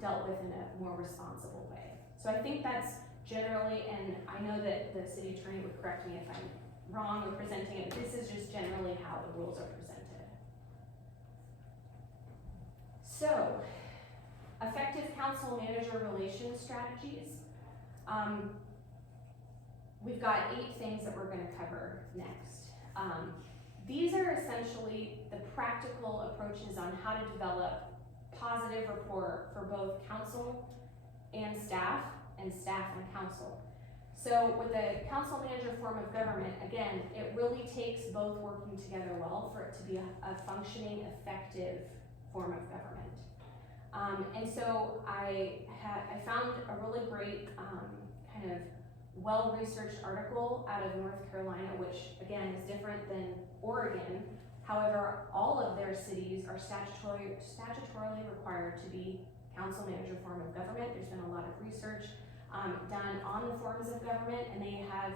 dealt with in a more responsible way. So I think that's generally, and I know that the city attorney would correct me if I'm wrong or presenting it, but this is just generally how the rules are presented. So, effective council manager relations strategies. We've got 8 things that we're gonna cover next. These are essentially the practical approaches on how to develop positive rapport for both council and staff and council. So with the council manager form of government, again, it really takes both working together well for it to be a functioning, effective form of government. And so I found a really great kind of well-researched article out of North Carolina, which again is different than Oregon. However, all of their cities are statutorily required to be council manager form of government. There's been a lot of research done on the forms of government, and they have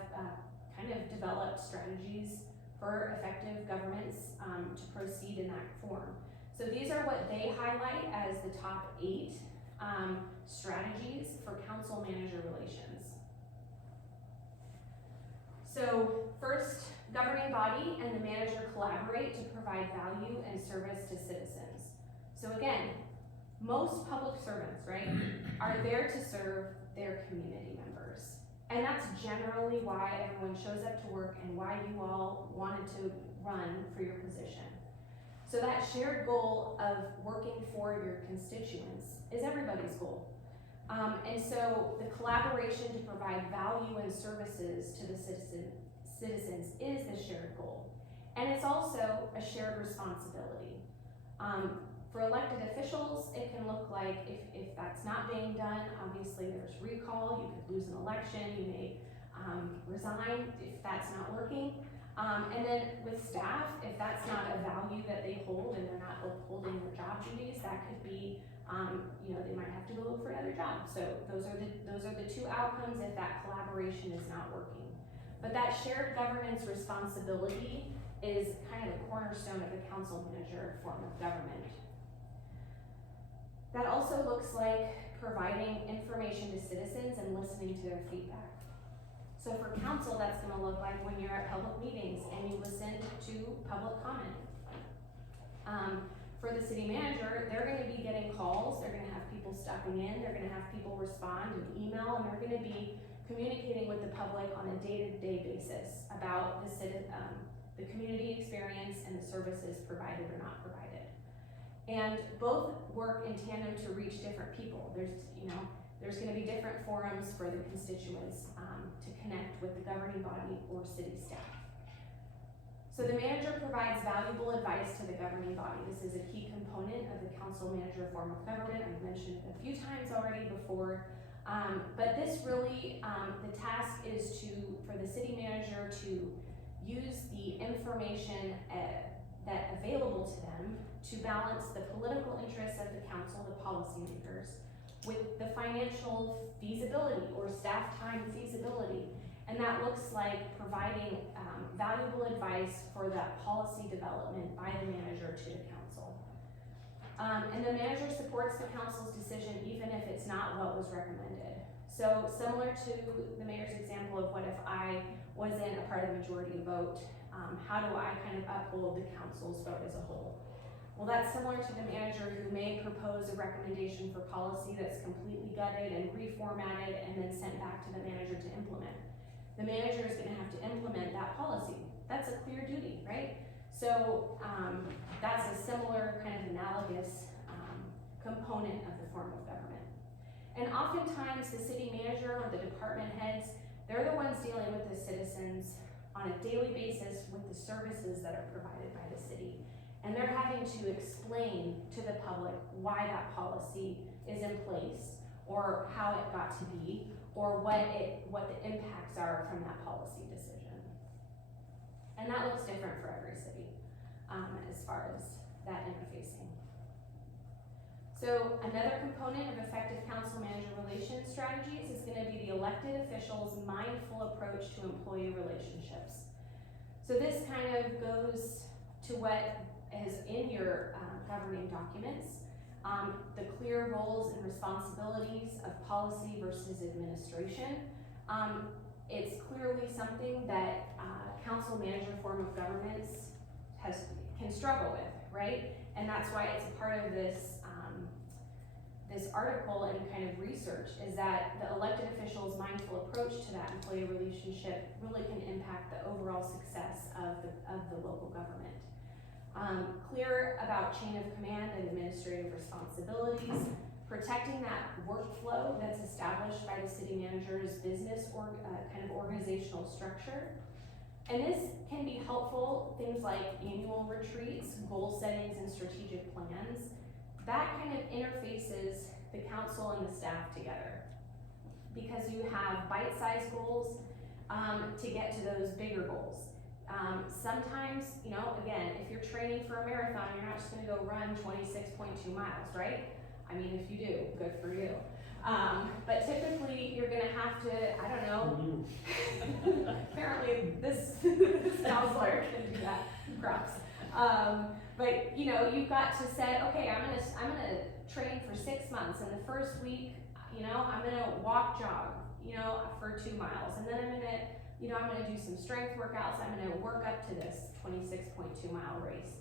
kind of developed strategies for effective governments to proceed in that form. So these are what they highlight as the top 8 strategies for council manager relations. So first, governing body and the manager collaborate to provide value and service to citizens. So again, most public servants, right, are there to serve their community members. And that's generally why everyone shows up to work and why you all wanted to run for your position. So that shared goal of working for your constituents is everybody's goal. And so the collaboration to provide value and services to the citizens is the shared goal. And it's also a shared responsibility. For elected officials, it can look like if that's not being done, obviously there's recall, you could lose an election, you may resign if that's not working. And then with staff, if that's not a value that they hold and they're not upholding their job duties, that could be, they might have to go look for another job. So those are the 2 outcomes if that collaboration is not working. But that shared governance responsibility is kind of the cornerstone of the council manager form of government. That also looks like providing information to citizens and listening to their feedback. So for council, that's gonna look like when you're at public meetings and you listen to public comment. For the city manager, they're gonna be getting calls, they're gonna have people stopping in, they're gonna have people respond and email, and they're gonna be communicating with the public on a day-to-day basis about the community experience and the services provided or not provided. And both work in tandem to reach different people. There's gonna be different forums for the constituents to connect with the governing body or city staff. So the manager provides valuable advice to the governing body. This is a key component of the council manager form of government. I've mentioned it a few times already before. But this really, the task is for the city manager to use the information that available to them to balance the political interests of the council, the policymakers, with the financial feasibility or staff time feasibility. And that looks like providing valuable advice for that policy development by the manager to the council. And the manager supports the council's decision even if it's not what was recommended. So similar to the mayor's example of what if I wasn't a part of the majority vote, how do I kind of uphold the council's vote as a whole? Well, that's similar to the manager who may propose a recommendation for policy that's completely gutted and reformatted and then sent back to the manager to implement. The manager is gonna have to implement that policy. That's a clear duty, right? So that's a similar kind of analogous component of the form of government. And oftentimes the city manager or the department heads, they're the ones dealing with the citizens on a daily basis with the services that are provided by the city. And they're having to explain to the public why that policy is in place or how it got to be or what the impacts are from that policy decision. And that looks different for every city as far as that interfacing. So another component of effective council-manager relations strategies is gonna be the elected officials' mindful approach to employee relationships. So this kind of goes to what is in your governing documents, the clear roles and responsibilities of policy versus administration. It's clearly something that council manager form of governance can struggle with, right? And that's why it's a part of this this article and kind of research, is that the elected officials' mindful approach to that employee relationship really can impact the overall success of the local government. Clear about chain of command and administrative responsibilities, protecting that workflow that's established by the city manager's business or kind of organizational structure. And this can be helpful, things like annual retreats, goal settings, and strategic plans. That kind of interfaces the council and the staff together, because you have bite-sized goals to get to those bigger goals. Sometimes, you know, again, if you're training for a marathon, you're not just gonna go run 26.2 miles, right? I mean, if you do, good for you. But typically, you're gonna have to, I don't know, apparently this counselor can do that, props. But you know, you've got to set, okay, I'm gonna train for 6 months, and the first week, you know, I'm gonna jog, you know, for 2 miles, and then I'm gonna do some strength workouts, I'm gonna work up to this 26.2 mile race.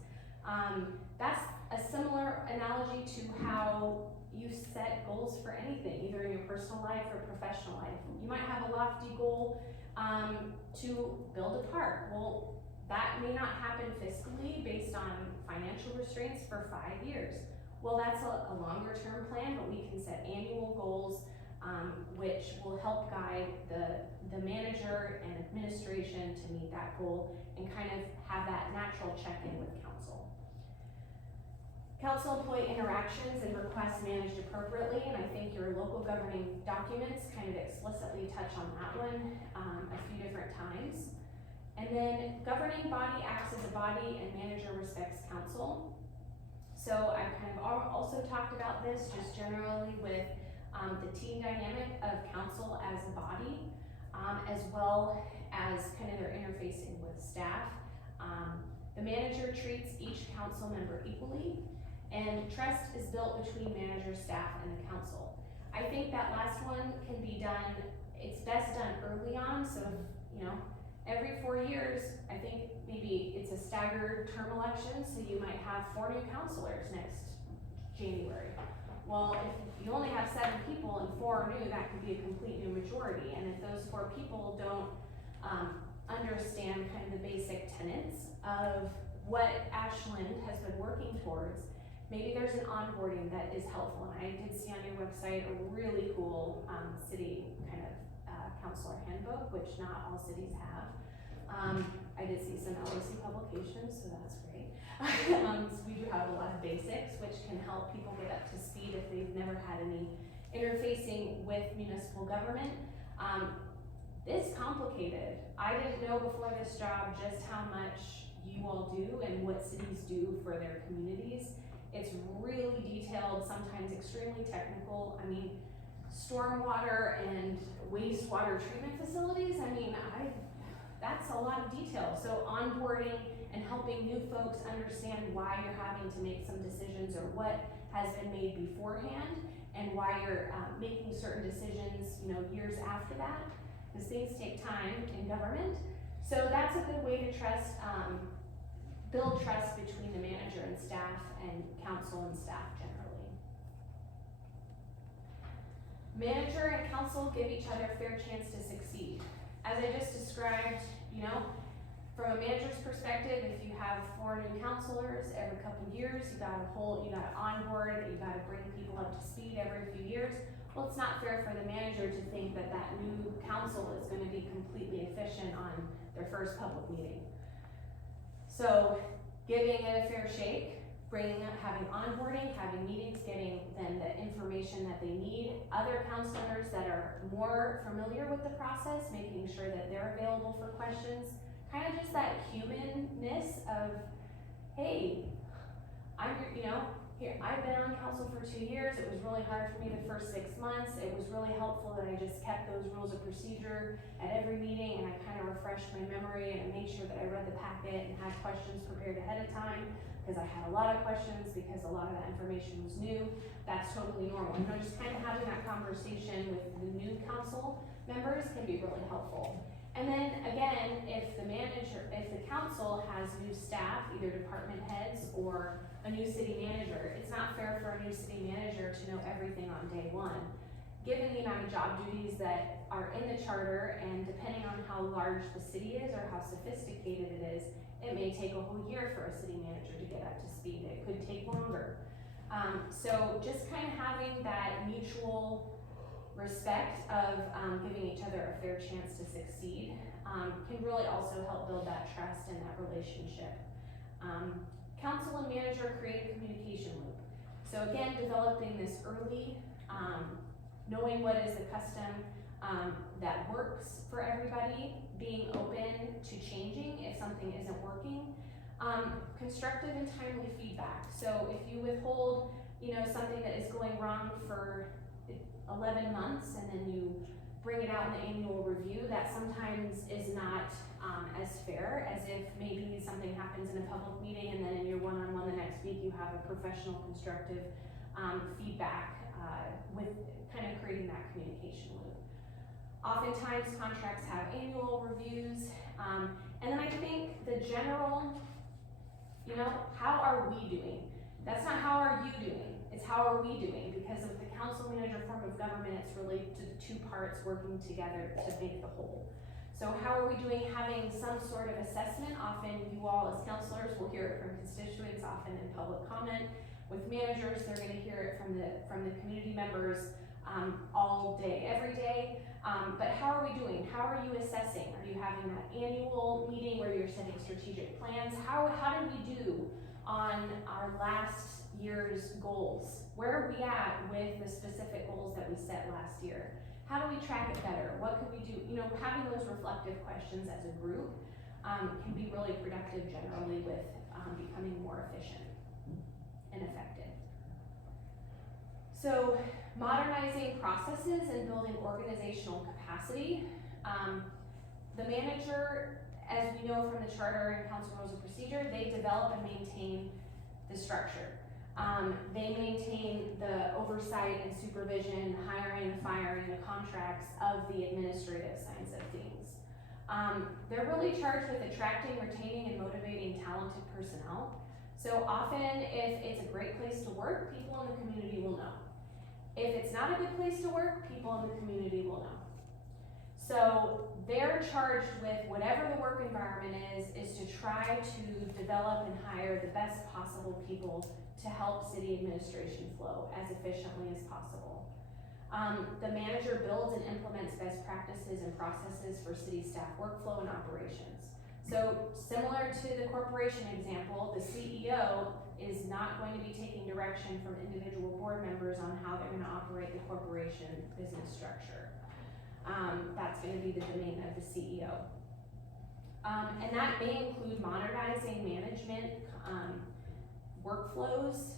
That's a similar analogy to how you set goals for anything, either in your personal life or professional life. You might have a lofty goal to build a park. Well, that may not happen fiscally based on financial restraints for 5 years. Well, that's a longer term plan, but we can set annual goals which will help guide the manager and administration to meet that goal and kind of have that natural check-in with council. Council employee interactions and requests managed appropriately, and I think your local governing documents kind of explicitly touch on that one a few different times. And then governing body acts as a body and manager respects council. So I've kind of also talked about this just generally with the team dynamic of council as a body, as well as kind of their interfacing with staff. The manager treats each council member equally, and trust is built between manager, staff, and the council. I think that last one can be done, it's best done early on, so you know, every 4 years, I think maybe it's a staggered term election, so you might have 4 new councilors next January. Well, if you only have 7 people and 4 are new, that could be a complete new majority, and if those 4 people don't understand kind of the basic tenets of what Ashland has been working towards, maybe there's an onboarding that is helpful. And I did see on your website a really cool city kind of counselor handbook, which not all cities have. I did see some LOC publications, so that's great. So we do have a lot of basics, which can help people get up to speed if they've never had any interfacing with municipal government. It's complicated. I didn't know before this job just how much you all do and what cities do for their communities. It's really detailed, sometimes extremely technical. I mean, stormwater and wastewater treatment facilities, I mean, that's a lot of detail. So onboarding and helping new folks understand why you're having to make some decisions or what has been made beforehand and why you're making certain decisions, you know, years after that, because things take time in government. So that's a good way to trust, build trust between the manager and staff and council and staff generally. Manager and council give each other a fair chance to succeed. As I just described, you know, from a manager's perspective, if you have 4 new counselors every couple of years, you gotta onboard, you gotta bring people up to speed every few years. Well, it's not fair for the manager to think that that new council is gonna be completely efficient on their first public meeting. So giving it a fair shake, having onboarding, having meetings, getting them the information that they need, other counselors that are more familiar with the process, making sure that they're available for questions, kind of just that humanness of, hey, here, I've been on council for 2 years, it was really hard for me the first 6 months, it was really helpful that I just kept those rules of procedure at every meeting, and I kind of refreshed my memory, and I made sure that I read the packet and had questions prepared ahead of time, because I had a lot of questions, because a lot of that information was new. That's totally normal, just kind of having that conversation with the new council members can be really helpful. And then again, if the council has new staff, either department heads or a new city manager, it's not fair for a new city manager to know everything on day one. Given the amount of job duties that are in the charter, and depending on how large the city is or how sophisticated it is, it may take a whole year for a city manager to get up to speed. It could take longer. So just kind of having that mutual respect of giving each other a fair chance to succeed can really also help build that trust and that relationship. Council and manager create a communication loop. So again, developing this early, knowing what is the custom that works for everybody, being open to changing if something isn't working, constructive and timely feedback. So if you withhold, something that is going wrong for 11 months and then you bring it out in the annual review, that sometimes is not as fair as if maybe something happens in a public meeting and then in your one-on-one the next week you have a professional constructive feedback with kind of creating that communication loop. Oftentimes contracts have annual reviews, and then I think the general, how are we doing? That's not how are you doing, it's how are we doing, because of the council manager form of government, it's related to the two parts working together to make the whole. So how are we doing, having some sort of assessment? Often you all as counselors will hear it from constituents, often in public comment. With managers, they're gonna hear it from the community members all day, every day. But how are we doing? How are you assessing? Are you having that annual meeting where you're setting strategic plans? How did we do on our last year's goals? Where are we at with the specific goals that we set last year? How do we track it better? What can we do? Having those reflective questions as a group can be really productive generally with becoming more efficient and effective. So modernizing processes and building organizational capacity. The manager, as we know from the charter and council rules of procedure, they develop and maintain the structure. They maintain the oversight and supervision, hiring and firing, the contracts of the administrative sides of things. They're really charged with attracting, retaining, and motivating talented personnel. So often, if it's a great place to work, people in the community will know. If it's not a good place to work, people in the community will know. So they're charged with whatever the work environment is to try to develop and hire the best possible people to help city administration flow as efficiently as possible. The manager builds and implements best practices and processes for city staff workflow and operations. So similar to the corporation example, the CEO is not going to be taking direction from individual board members on how they're going to operate the corporation business structure. That's going to be the domain of the CEO. And that may include modernizing management workflows.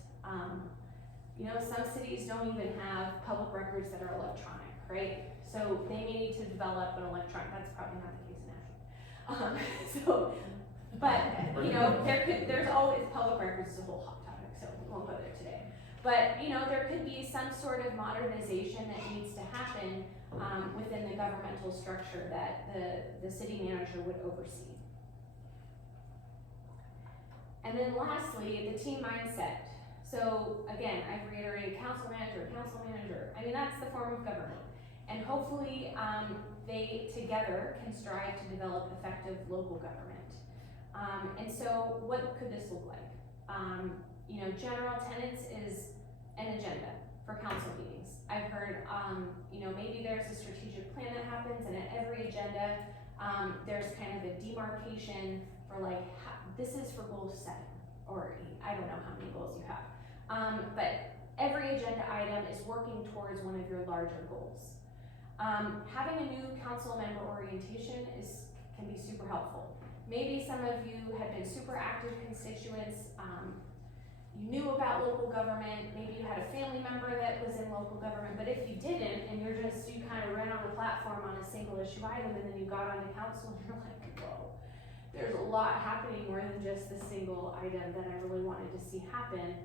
Some cities don't even have public records that are electronic, right? So they may need to develop an electronic, that's probably not the case in Ashland. There's always public records is a whole hot topic, so we won't go there today. But, there could be some sort of modernization that needs to happen within the governmental structure that the city manager would oversee. And then lastly, the team mindset. So again, I've reiterated council manager. I mean, that's the form of government. And hopefully they together can strive to develop effective local government. And so what could this look like? General tenets is an agenda for council meetings. I've heard, maybe there's a strategic plan that happens, and at every agenda, there's kind of a demarcation for this is for goal 7 or 8. I don't know how many goals you have. But every agenda item is working towards one of your larger goals. Having a new council member orientation can be super helpful. Maybe some of you have been super active constituents you knew about local government, maybe you had a family member that was in local government, but if you didn't, and you kind of ran on the platform on a single issue item, and then you got onto council, and you're like, whoa, there's a lot happening more than just the single item that I really wanted to see happen.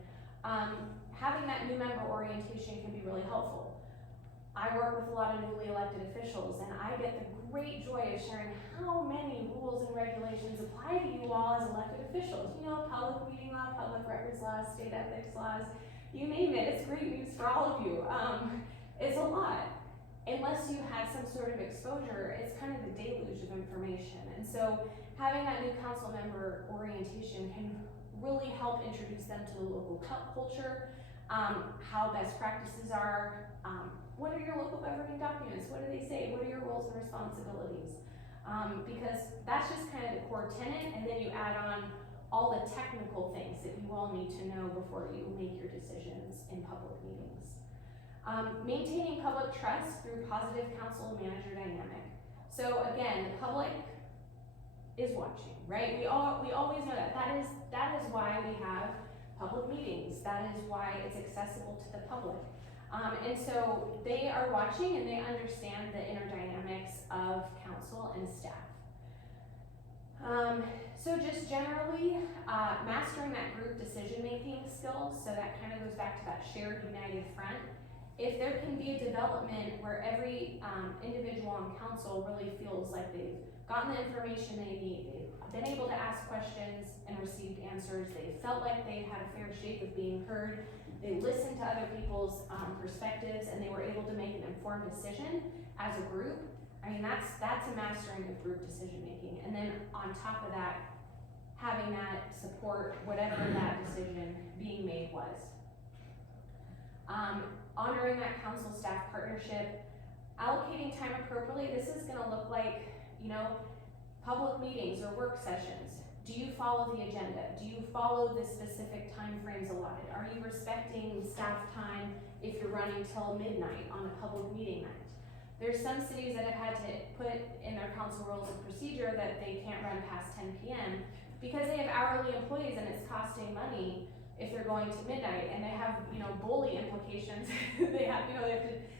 Having that new member orientation can be really helpful. I work with a lot of newly elected officials, and I get the great joy of sharing how many rules and regulations apply to you all as elected officials. You know, public meeting law, public records laws, state ethics laws, you name it, it's great news for all of you. It's a lot. Unless you had some sort of exposure, it's kind of a deluge of information. And so having that new council member orientation can really help introduce them to the local culture, how best practices are, what are your local governing documents, what do they say, what are your roles and responsibilities? Because that's just kind of the core tenet, and then you add on all the technical things that you all need to know before you make your decisions in public meetings. Maintaining public trust through positive council and manager dynamic. So again, the public is watching, right? We always know that. That is why we have public meetings. That is why it's accessible to the public. And so they are watching and they understand the inner dynamics of council and staff. So just generally, mastering that group decision-making skills, so that kind of goes back to that shared united front. If there can be a development where every individual on council really feels like they've gotten the information they need, they've been able to ask questions and received answers, they felt like they had a fair shake of being heard, they listened to other people's perspectives, and they were able to make an informed decision as a group. I mean, that's a mastering of group decision making. And then on top of that, having that support whatever that decision being made was. Honoring that council staff partnership, allocating time appropriately. This is gonna look like, you know, public meetings or work sessions. Do you follow the agenda? Do you follow the specific timeframes allotted? Are you respecting staff time if you're running till midnight on a public meeting night? There's some cities that have had to put in their council rules of procedure that they can't run past 10 p.m. because they have hourly employees and it's costing money if they're going to midnight, and they have, you know, bully implications. they have to,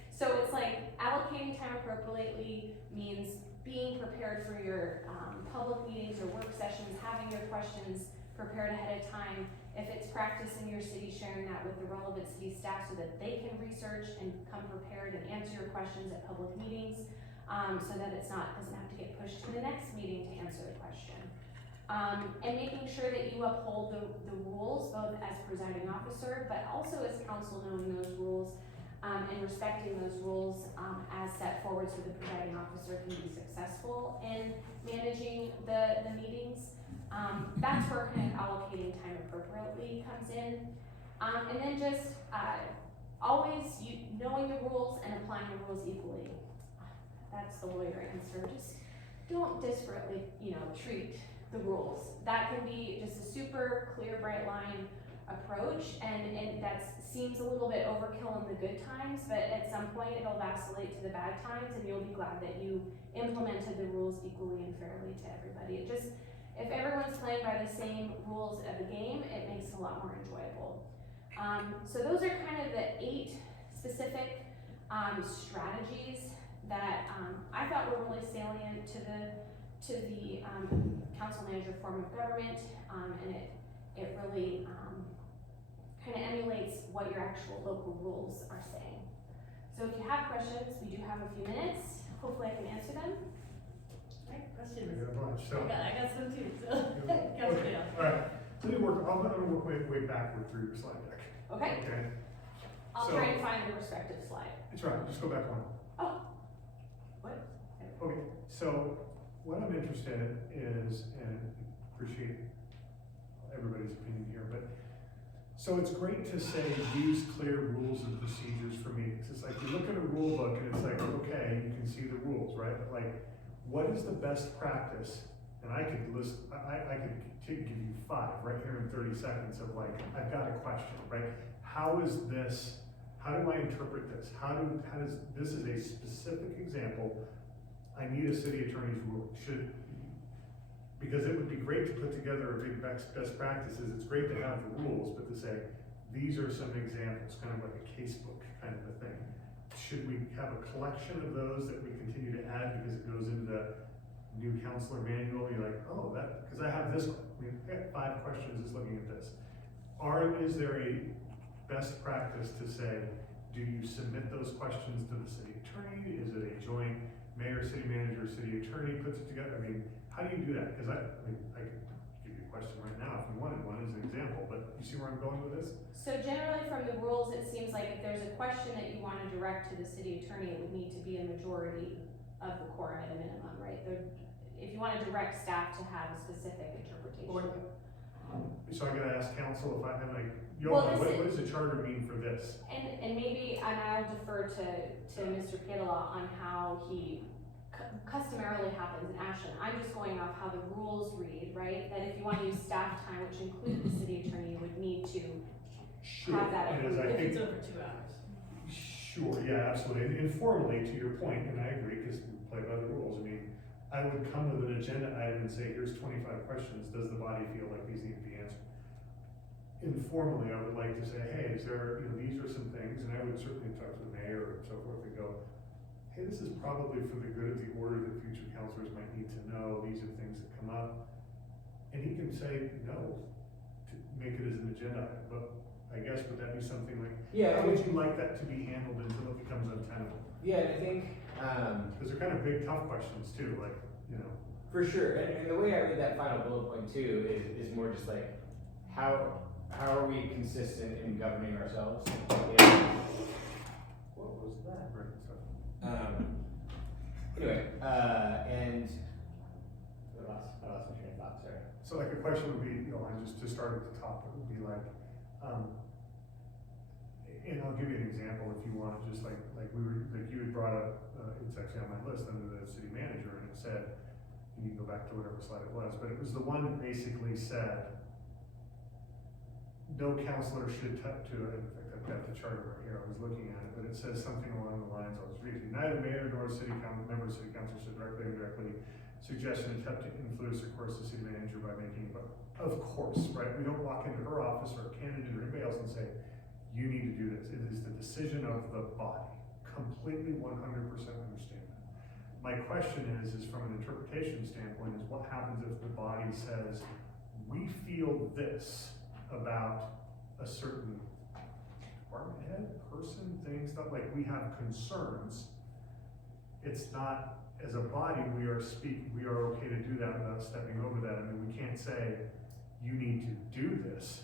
so it's like allocating time appropriately means being prepared for your public meetings or work sessions, having your questions prepared ahead of time. If it's practice in your city, sharing that with the relevant city staff so that they can research and come prepared and answer your questions at public meetings, so that doesn't have to get pushed to the next meeting to answer the question. And making sure that you uphold the rules, both as presiding officer, but also as council, knowing those rules and respecting those rules as set forward so the presiding officer can be successful in managing the meetings. That's where kind of allocating time appropriately comes in. And then just always knowing the rules and applying the rules equally. That's the lawyer answer. Just don't disparately, treat the rules. That can be just a super clear, bright line approach, and that seems a little bit overkill in the good times, but at some point it'll vacillate to the bad times, and you'll be glad that you implemented the rules equally and fairly to everybody. If everyone's playing by the same rules of the game, it makes it a lot more enjoyable. So those are kind of the 8 specific strategies that I thought were really salient to the council manager form of government, and it really kind of emulates what your actual local rules are saying. So if you have questions, we do have a few minutes. Hopefully I can answer them. My question We is, got a bunch, so. I got some too, so. Okay, all right. Let me work, I'm gonna work way backward through your slide deck. Okay, Okay, I'll So- try and find the respective slide. it's right, just go back one. Oh, what? Okay, so what I'm interested in is, and appreciate everybody's opinion here, but, so it's great to say use clear rules and procedures for meetings. It's like you look at a rule book and it's like, okay, you can see the rules, right? But like, what is the best practice? And I could list, I could give you 5 right here in 30 seconds of like, I've got a question, right? How is this, how do I interpret this? How does, this is a specific example. I need a city attorney's rule. Because it would be great to put together a big best practices, it's great to have the rules, but to say, these are some examples, kind of like a casebook kind of a thing. Should we have a collection of those that we continue to add because it goes into the new counselor manual? You're like, oh, that, because I have this one. I mean, I got 5 questions just looking at this. Is there a best practice to say, do you submit those questions to the city attorney? Is it a joint mayor, city manager, city attorney puts it together? I mean, how do you do that? Because I could give you a question right now if you wanted one as an example, but you see where I'm going with this? So generally from the rules, it seems like if there's a question that you wanna direct to the city attorney, it would need to be a majority of the quorum at a minimum, right? If you wanna direct staff to have a specific interpretation. So I gotta ask council if I'm like, Well, what this does a charter mean for this? And maybe, and I'll defer to Mr. Pietala on how he customarily happens in Ashland. I'm just going off how the rules read, right? That if you want to use staff time, which includes the city attorney, you would need to have that And as I If think, it's over 2 hours. sure, yeah, absolutely. And informally, to your point, and I agree, because we play by the rules, I mean, I would come with an agenda item and say, here's 25 questions, does the body feel like these need to be answered? Informally, I would like to say, hey, is there, these are some things, and I would certainly talk to the mayor and so forth and go, hey, this is probably for the good of the order that future counselors might need to know, these are things that come up. And he can say no, to make it as an agenda item, but I guess would that be something like, Yeah, how would you like that to be handled until it becomes untenable? yeah, I think, Because they're kind of big, tough questions too, like, for sure, and the way I read that final bullet point too is more just like, how are we consistent in governing ourselves? What was that? Right, so. Anyway, and I lost my train of thought, sorry. So like a question would be, and just to start at the top, it would be like, and I'll give you an example if you want, just like you had brought up, it's actually on my list under the city manager, and it said, you can go back to whatever slide it was, but it was the one that basically said, no counselor should touch to it. In fact, I've got the charter right here, I was looking at it, but it says something along the lines, I'll just read it. Neither mayor nor member of city council should directly or indirectly suggest an attempt to influence the course of the city manager by making, but of course, right? We don't walk into her office or a candidate or anybody else and say, you need to do this. It is the decision of the body. Completely 100% understand that. My question is from an interpretation standpoint, is what happens if the body says, we feel this about a certain department head, person, thing, stuff, like we have concerns. It's not, as a body, we are okay to do that without stepping over that. I mean, we can't say, you need to do this,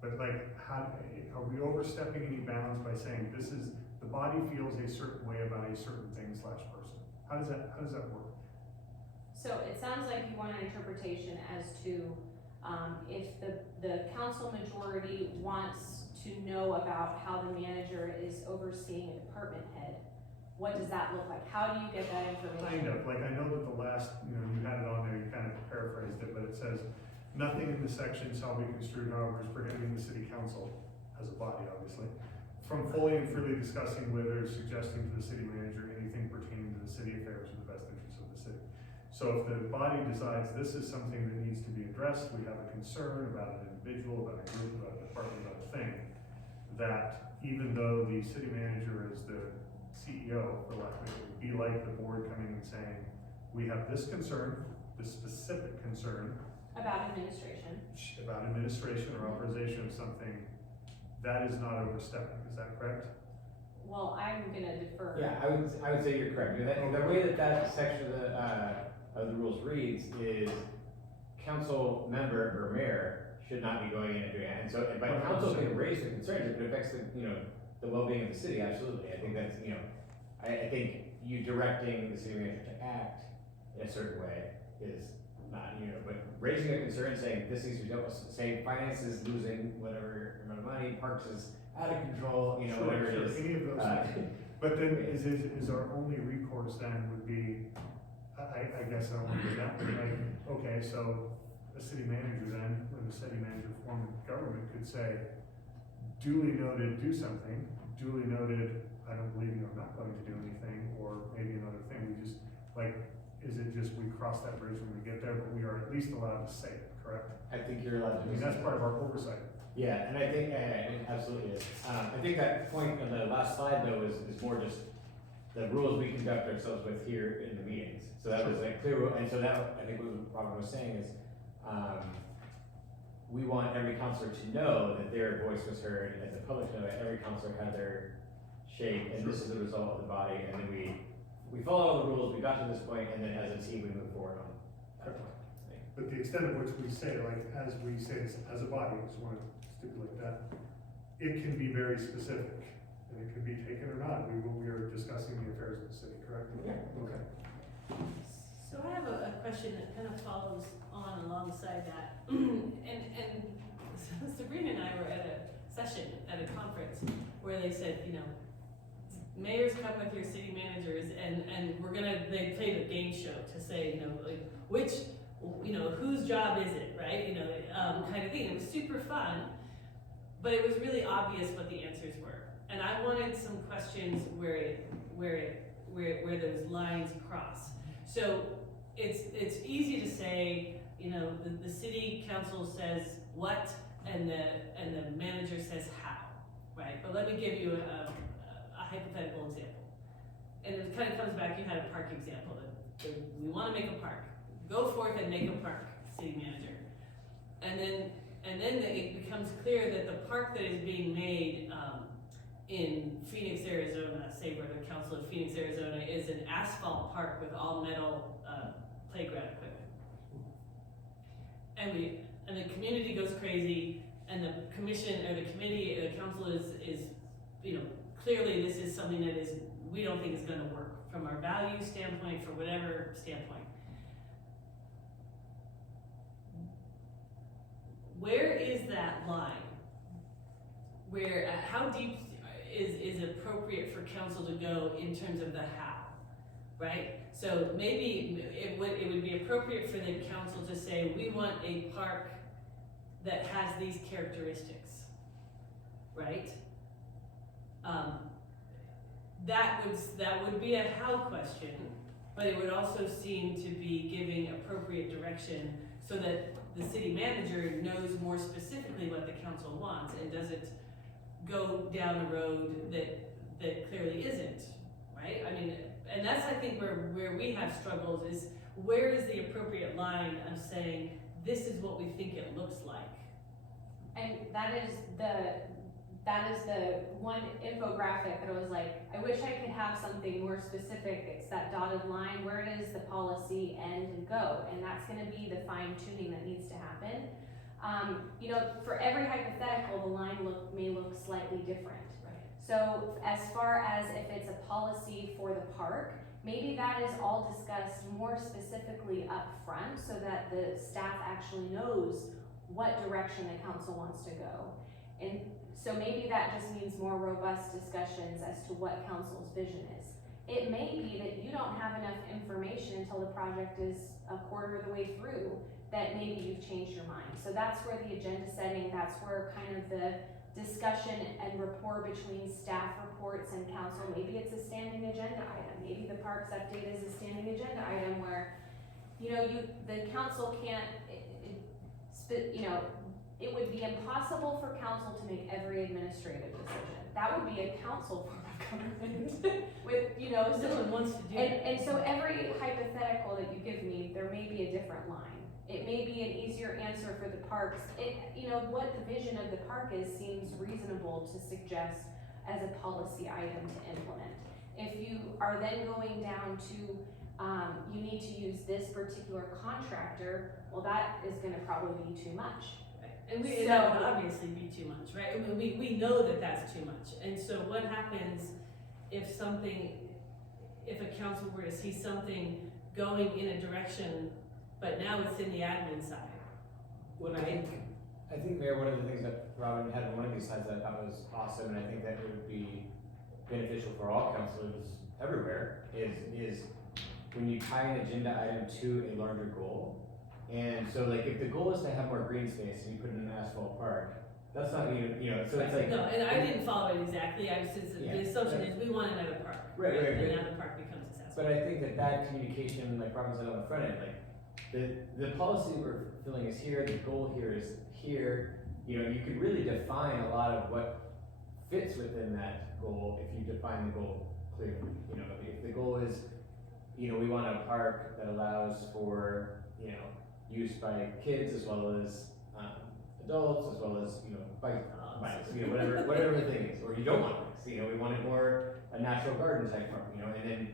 but like, are we overstepping any bounds by saying this is, the body feels a certain way about a certain thing / person? How does that work? So it sounds like you want an interpretation as to if the council majority wants to know about how the manager is overseeing a department head, what does that look like? How do you get that information? Kind of, like I know that the last, you had it on there, you kind of paraphrased it, but it says, nothing in the section shall be construed, however, as prohibiting the city council, as a body obviously, from fully and freely discussing whether suggesting to the city manager anything pertaining to the city affairs or the best interests of the city. So if the body decides this is something that needs to be addressed, we have a concern about an individual, about a group, about a department, about a thing, that even though the city manager is the CEO, for lack of it, would be like the board coming and saying, we have this concern, this specific concern, About administration. about administration or authorization of something, that is not overstepping, is that correct? Well, I'm gonna defer. Yeah, I would say you're correct. The way that section of the rules reads is council member or mayor should not be going in and doing it. And so, but council can raise the concerns if it affects the well-being of the city, absolutely. I think that's, I think you directing the city manager to act in a certain way is not, but raising a concern saying this needs to be dealt with, saying finance is losing whatever amount of money, parks is out of control, whatever it is. Any of those things. But then is our only recourse then would be, I guess I don't want to do that, but like, okay, so a city manager then, or the city manager form of government could say, duly noted, do something, duly noted, I don't believe you, I'm not going to do anything, or maybe another thing, we just, like, is it just we cross that bridge when we get there, but we are at least allowed to say it, correct? I think you're allowed I to. mean, that's part of our oversight. Yeah, and I think, it absolutely is. I think that point on the last slide though is more just the rules we conduct ourselves with here in the meetings. So that was like clear, and so that, I think what Robin was saying is, we want every counselor to know that their voice was heard, and the public know that every counselor had their shake, and this is the result of the body, and then we follow all the rules, we got to this point, and then as a team, we move forward on that point. But the extent of which we say, like, as we say this as a body, I just wanna stipulate that, it can be very specific, and it can be taken or not, we are discussing the affairs of the city, correct? Yeah. Okay. So I have a question that kind of follows on alongside that. And Sabrina and I were at a session at a conference where they said, you know, mayors come with your city managers and they played a game show to say, you know, like, which, you know, whose job is it, right? You know, kind of thing. It was super fun, but it was really obvious what the answers were. And I wanted some questions where those lines cross. So it's easy to say, you know, the city council says what and the manager says how, right? But let me give you a hypothetical example. And it kind of comes back, you had a park example, that we want to make a park. Go forth and make a park, city manager. And then it becomes clear that the park that is being made in Phoenix, Arizona, say where the council of Phoenix, Arizona, is an asphalt park with all metal playground equipment. And the community goes crazy, and the commission or the committee or the council is, you know, clearly this is something that we don't think is going to work from our value standpoint, for whatever standpoint. Where is that line? Where, how deep is appropriate for council to go in terms of the how, right? So maybe it would be appropriate for the council to say, we want a park that has these characteristics, right? That would be a how question, but it would also seem to be giving appropriate direction so that the city manager knows more specifically what the council wants and doesn't go down a road that clearly isn't, right? I mean, and that's, I think, where we have struggles is, where is the appropriate line of saying, this is what we think it looks like? And that is the one infographic that I was like, I wish I could have something more specific. It's that dotted line. Where does the policy end and go? And that's gonna be the fine tuning that needs to happen. You know, for every hypothetical, the line may look slightly different. Right. So as far as if it's a policy for the park, maybe that is all discussed more specifically up front so that the staff actually knows what direction the council wants to go. And so maybe that just means more robust discussions as to what council's vision is. It may be that you don't have enough information until the project is a quarter of the way through that maybe you've changed your mind. So that's where the agenda setting, that's where kind of the discussion and rapport between staff reports and council, maybe it's a standing agenda item. Maybe the parks update is a standing agenda item where, you know, the council can't, you know, it would be impossible for council to make every administrative decision. That would be a council form of government with, you know, No one wants to do that. and so every hypothetical that you give me, there may be a different line. It may be an easier answer for the parks. You know, what the vision of the park is seems reasonable to suggest as a policy item to implement. If you are then going down to, you need to use this particular contractor, well, that is gonna probably be too much. And that would obviously be too much, right? I mean, we know that that's too much. And so what happens if a council were to see something going in a direction, but now it's in the admin side? I think, Mayor, one of the things that Robin had on one of these slides that I thought was awesome, and I think that it would be beneficial for all councilors everywhere, is when you tie an agenda item to a larger goal. And so, like, if the goal is to have more green space and you put in an asphalt park, that's not even, you know, so it's like. No, and I didn't follow it exactly. The assumption is we want another park. Right. And now the park becomes this but I think that communication, like Robin said on the front end, like, the policy we're fulfilling is here, the goal here is here. You know, you could really define a lot of what fits within that goal if you define the goal clearly. You know, if the goal is, you know, we want a park that allows for, you know, use by kids as well as adults, as well as, you know, bikes, you know, whatever the thing is, or you don't want bikes, you know, we want it more a natural garden type park, you know, and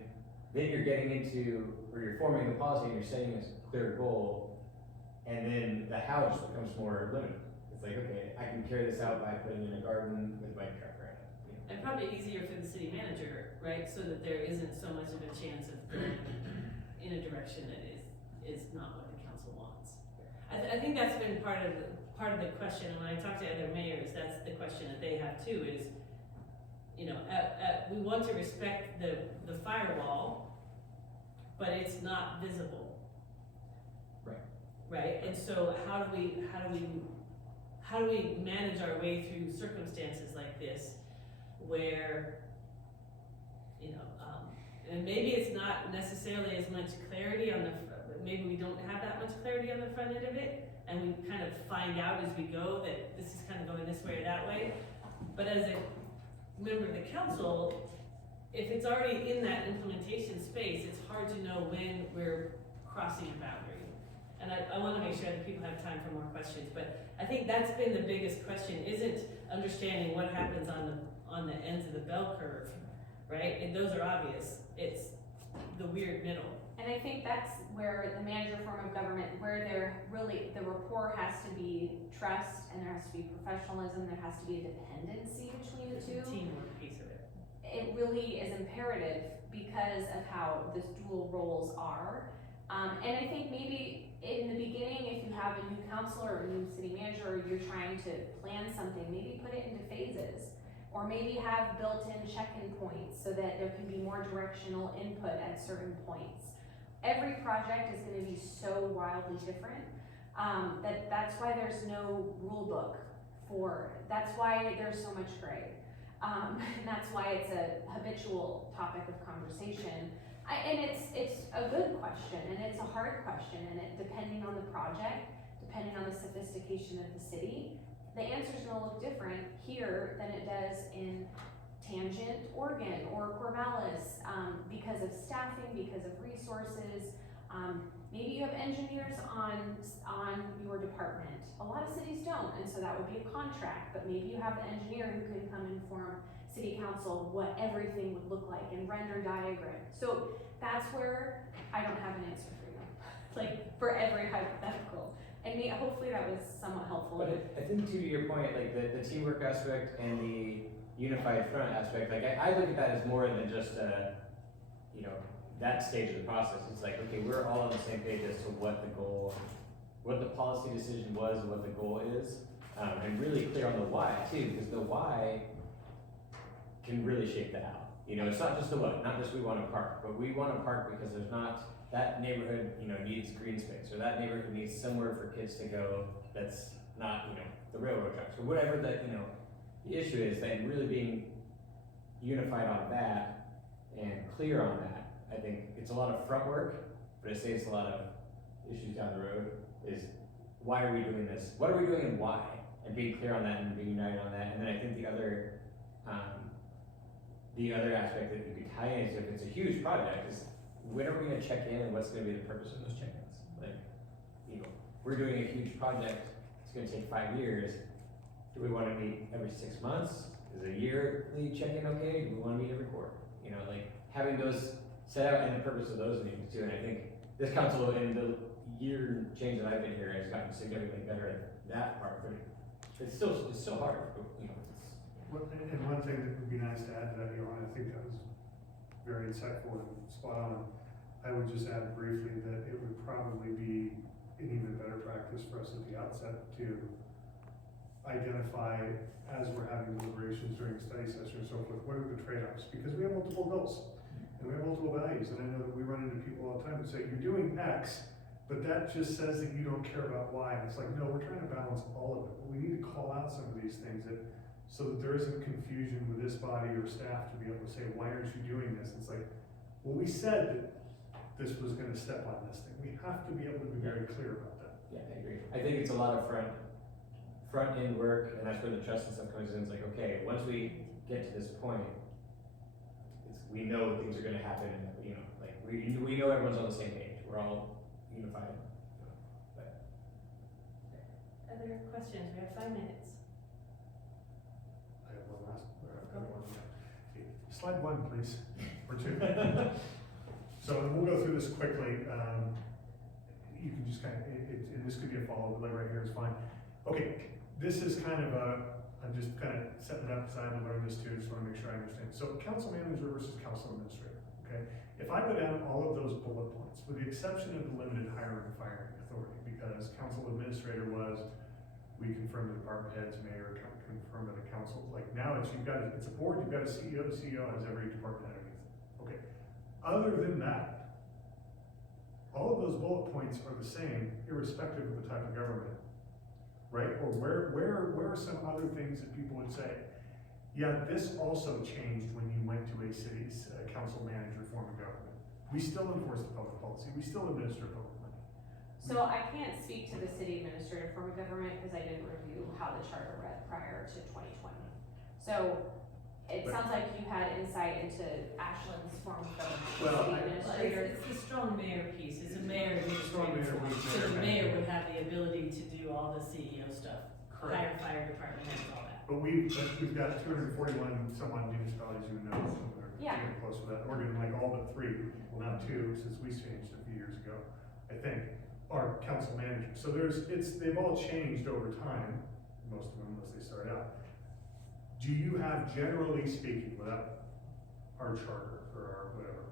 then you're getting into, or you're forming the policy and you're setting a clear goal, and then the how just becomes more limited. It's like, okay, I can carry this out by putting in a garden with a bike track around it. You know? And probably easier for the city manager, right, so that there isn't so much of a chance of going in a direction that is not what the council wants. I think that's been part of the question, and when I talk to other mayors, that's the question that they have too, is, you know, we want to respect the firewall, but it's not visible. Right. Right, and so how do we manage our way through circumstances like this, where, you know, and maybe it's not necessarily as much clarity on maybe we don't have that much clarity on the front end of it, and we kind of find out as we go that this is kind of going this way or that way. But as a member of the council, if it's already in that implementation space, it's hard to know when we're crossing a boundary. And I wanna make sure that people have time for more questions, but I think that's been the biggest question, isn't understanding what happens on the ends of the bell curve, right? And those are obvious, it's the weird middle. And I think that's where the manager form of government, where the rapport has to be trust, and there has to be professionalism, there has to be a dependency between the two. The teamwork piece of it. It really is imperative because of how the dual roles are. And I think maybe in the beginning, if you have a new counselor or a new city manager, or you're trying to plan something, maybe put it into phases. Or maybe have built-in check-in points so that there can be more directional input at certain points. Every project is gonna be so wildly different, that's why there's no rule book that's why there's so much gray. And that's why it's a habitual topic of conversation. And it's a good question, and it's a hard question, and depending on the project, depending on the sophistication of the city, the answer's gonna look different here than it does in Tangent, Oregon, or Corvallis, because of staffing, because of resources. Maybe you have engineers on your department. A lot of cities don't, and so that would be a contract, but maybe you have an engineer who can come inform city council what everything would look like and render diagrams. So that's where I don't have an answer for you, like for every hypothetical. And hopefully that was somewhat helpful. But I think to your point, like the teamwork aspect and the unified front aspect, like I look at that as more than just you know, that stage of the process. It's like, okay, we're all on the same page as to what the policy decision was and what the goal is, and really clear on the why too, because the why can really shape the how. You know, it's not just the what, not just we want a park, but we want a park because there's not, that neighborhood, you know, needs green space, or that neighborhood needs somewhere for kids to go that's not, you know, the railroad tracks, or whatever that, you know, the issue is, that really being unified on that and clear on that. I think it's a lot of front work, but it saves a lot of issues down the road, is why are we doing this? What are we doing and why? And being clear on that and being united on that. And then I think the other aspect that you could tie in is, if it's a huge project, is when are we gonna check in and what's gonna be the purpose of those check-ins? Like, you know, we're doing a huge project, it's gonna take 5 years. Do we wanna meet every 6 months? Is a yearly check-in okay? Do we wanna meet every quarter? You know, like having those set out and the purpose of those meetings too. And I think this council, in the year change that I've been here, has gotten significantly better at that part, but it's still hard, you know. And one thing that would be nice to add to that, Johan, I think that was very insightful and spot on. I would just add briefly that it would probably be an even better practice for us at the outset to identify, as we're having deliberations during study session and so forth, what are the trade-offs? Because we have multiple goals and we have multiple values, and I know that we run into people all the time who say, you're doing X, but that just says that you don't care about Y. And it's like, no, we're trying to balance all of it. But we need to call out some of these things so that there isn't confusion with this body or staff to be able to say, why aren't you doing this? It's like, Well, we said that this was gonna step on this thing. We have to be able to be very clear about that. Yeah, I agree. I think it's a lot of front end work, and that's where the trust and stuff comes in. It's like, okay, once we get to this point, we know things are gonna happen, and, you know, like, we know everyone's on the same page. We're all unified. But Other questions? We have 5 minutes. I have one last, I've got one. Okay, Slide 1, please, or 2. So we'll go through this quickly. You can just kind of, and this could be a follow-up, but like right here is fine. Okay, this is kind of I'm just kind of setting it up because I had to learn this too, just want to make sure I understand. So council manager versus council administrator, okay? If I go down all of those bullet points, with the exception of the limited hiring and firing authority, because council administrator was, we confirm the department heads, mayor, confirm to the council. Like now it's a board, you've got a CEO, the CEO has every department head underneath it. Okay. Other than that, all of those bullet points are the same, irrespective of the type of government, right? Or where are some other things that people would say, yeah, this also changed when you went to a city's council manager form of government. We still enforce the public policy, we still administer public money. So I can't speak to the city administrative form of government because I didn't review how the charter read prior to 2020. So it sounds like you had insight into Ashland's form of government, Well, city I- administrator. It's the strong mayor piece. It's a mayor Strong mayor, administrative form. weak So the mayor. mayor would have the ability to do all the CEO stuff. Hire, fire department heads, all that. But we've got 241 some odd municipalities who know, are Yeah. getting close with that. Oregon, like all but 3, well now 2, since we changed a few years ago, I think, are council managers. So they've all changed over time, most of them, unless they start out. Do you have, generally speaking, without our charter or our whatever,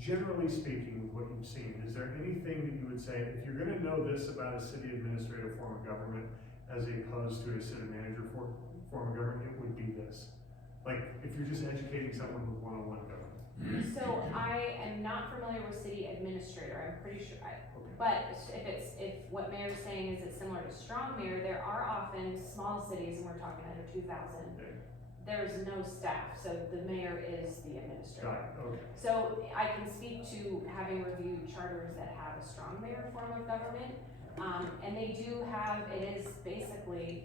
generally speaking, with what you've seen, is there anything that you would say, if you're gonna know this about a city administrative form of government as opposed to a city manager form of government, it would be this? Like, if you're just educating someone with one-on-one government. So I am not familiar with city administrator, I'm pretty sure, but if what mayor's saying is it's similar to strong mayor, there are often small cities, and we're talking under 2,000, there's no staff, so the mayor is the administrator. Got it, okay. So I can speak to having reviewed charters that have a strong mayor form of government, and they do have, it is basically,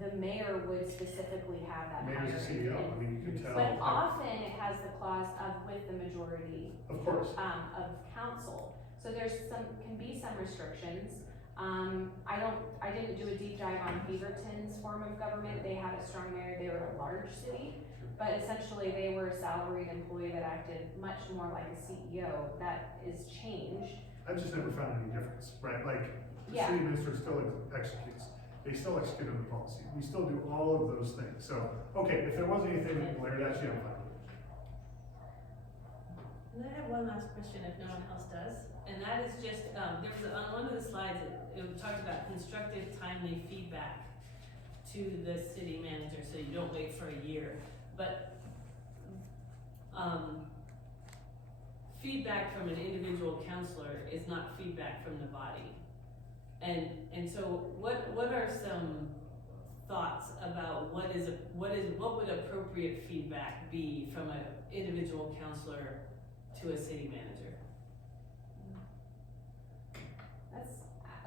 the mayor would specifically have that higher. Mayor's the CEO, I mean, you can tell. But often it has the clause of with the majority, Of course. of council. So can be some restrictions. I didn't do a deep dive on Beaverton's form of government. They had a strong mayor, they were a large city, but essentially they were a salaried employee that acted much more like a CEO. That is changed. I've just never found any difference, right? Like, the Yeah. city administrator still executes, they still execute on the policy, we still do all of those things. So, okay, if there wasn't anything that glared at you, I'm fine with it. And I have one last question if no one else does, and that is just, there was, on one of the slides, it talked about constructive, timely feedback to the city manager, so you don't wait for a year. But, feedback from an individual counselor is not feedback from the body. And so what are some thoughts about what would appropriate feedback be from an individual counselor to a city manager? That's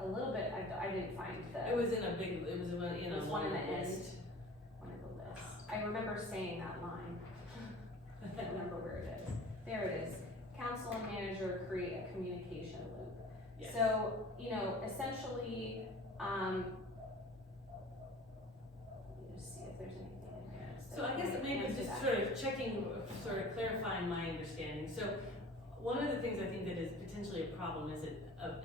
a little bit, I didn't find the. It was in a big, it was one, you know, There's one in the long end, list. one of the lists. I remember saying that line. I don't remember where it is. There it is. Council and manager create a communication loop. Yes. So, essentially, let me just see if there's anything in there. So I guess maybe Answer just that. sort of clarifying my understanding. So one of the things I think that is potentially a problem is that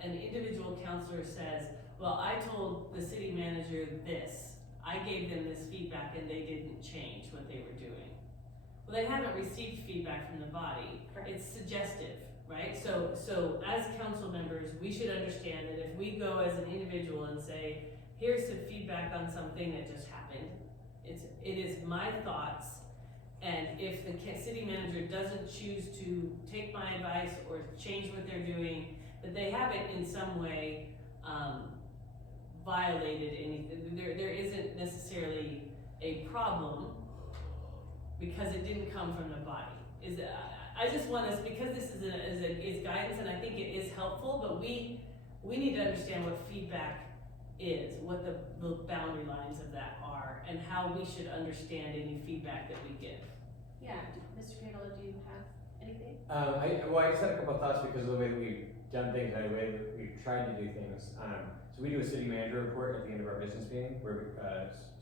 an individual counselor says, well, I told the city manager this, I gave them this feedback and they didn't change what they were doing. Well, they haven't received feedback from the body. Correct. It's suggestive, right? So as council members, we should understand that if we go as an individual and say, here's some feedback on something that just happened, it is my thoughts, and if the city manager doesn't choose to take my advice or change what they're doing, that they haven't in some way violated anything. There isn't necessarily a problem, because it didn't come from the body. I just want us, because this is guidance, and I think it is helpful, but we need to understand what feedback is, what the boundary lines of that are, and how we should understand any feedback that we give. Yeah, Mr. Candela, do you have anything? I just had a couple of thoughts because of the way that we've done things and the way that we've tried to do things. So we do a city manager report at the end of our business meeting where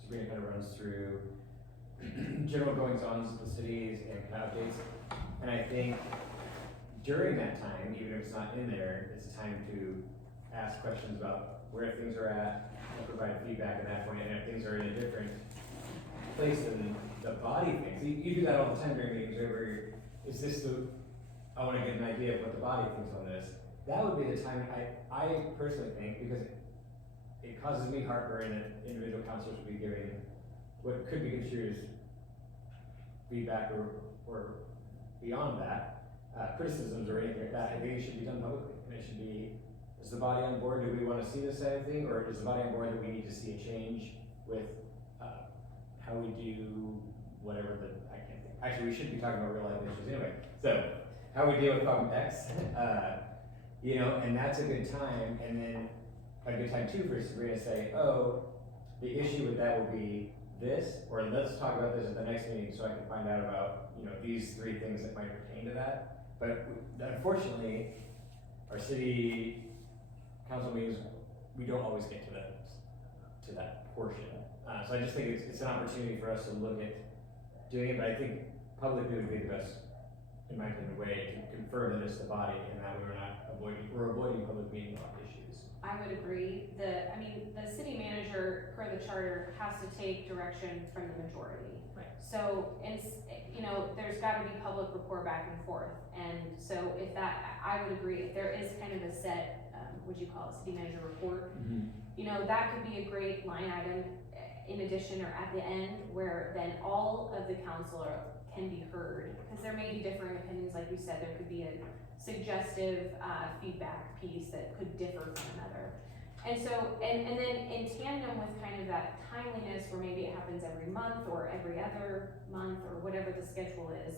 Sabrina kind of runs through general goings-ons of the cities and kind of updates. And I think during that time, even if it's not in there, it's a time to ask questions about where things are at and provide feedback at that point. And if things are in a different place than the body thinks, you do that all the time during meetings where is this I want to get an idea of what the body thinks on this. That would be the time I personally think, because it causes me heartburn that individual counselors would be giving what could be construed as feedback or beyond that, criticisms or anything like that. I think it should be done publicly, and it should be, is the body on board? Do we want to see this kind of thing, or is the body on board that we need to see a change with how we do whatever I can't think. Actually, we should be talking about real life issues anyway. So, how we deal with problem X, and that's a good time, and then a good time too for Sabrina to say, oh, the issue with that will be this, or let's talk about this at the next meeting so I can find out about, these 3 things that might pertain to that. But unfortunately, our city council meetings, we don't always get to that portion. So I just think it's an opportunity for us to look at doing it, but I think publicly would be the best, in my opinion, way to confirm that it's the body and that we're avoiding public meeting issues. I would agree. The city manager, per the charter, has to take direction from the majority. Right. So, there's gotta be public rapport back and forth. And so I would agree, if there is kind of a set, would you call it city manager report? Mm-hmm. That could be a great line item in addition or at the end, where then all of the council can be heard. Because there may be differing opinions, like you said, there could be a suggestive feedback piece that could differ from another. And so, and then in tandem with kind of that timeliness, where maybe it happens every month or every other month or whatever the schedule is,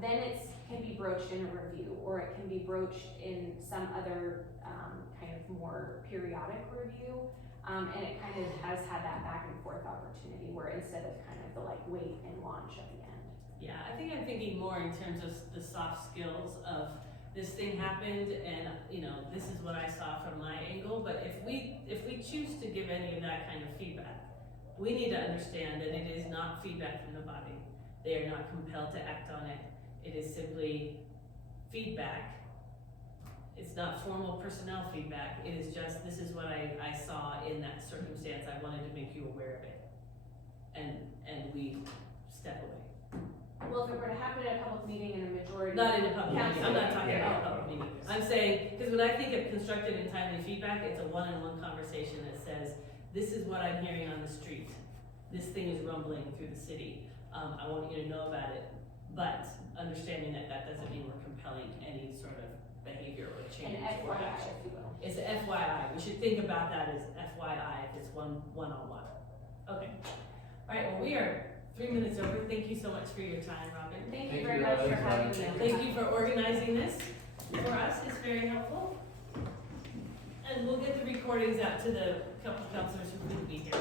then it can be broached in a review, or it can be broached in some other kind of more periodic review. And it kind of has had that back and forth opportunity, where instead of kind of the wait and launch at the end. Yeah, I think I'm thinking more in terms of the soft skills of this thing happened and, this is what I saw from my angle, but if we choose to give any of that kind of feedback, we need to understand that it is not feedback from the body. They are not compelled to act on it. It is simply feedback. It's not formal personnel feedback. It is just, this is what I saw in that circumstance. I wanted to make you aware of it. And we step away. Well, if it were to happen at a public meeting and a majority. Not in a public meeting, I'm not talking Yeah. about a public meeting. I'm saying, because when I think of constructive and timely feedback, it's a one-on-one conversation that says, this is what I'm hearing on the street. This thing is rumbling through the city. I want you to know about it, but understanding that doesn't mean we're compelling any sort of behavior or change An or FYI, action. if you will. It's a FYI. We should think about that as FYI if it's one-on-one. Okay. All right, well, we are 3 minutes over. Thank you so much for your time, Robin. Thank Thank you very you, much for Robin. having me. Thank you for organizing this for us. It's very helpful. And we'll get the recordings out to the couple counselors who couldn't be here.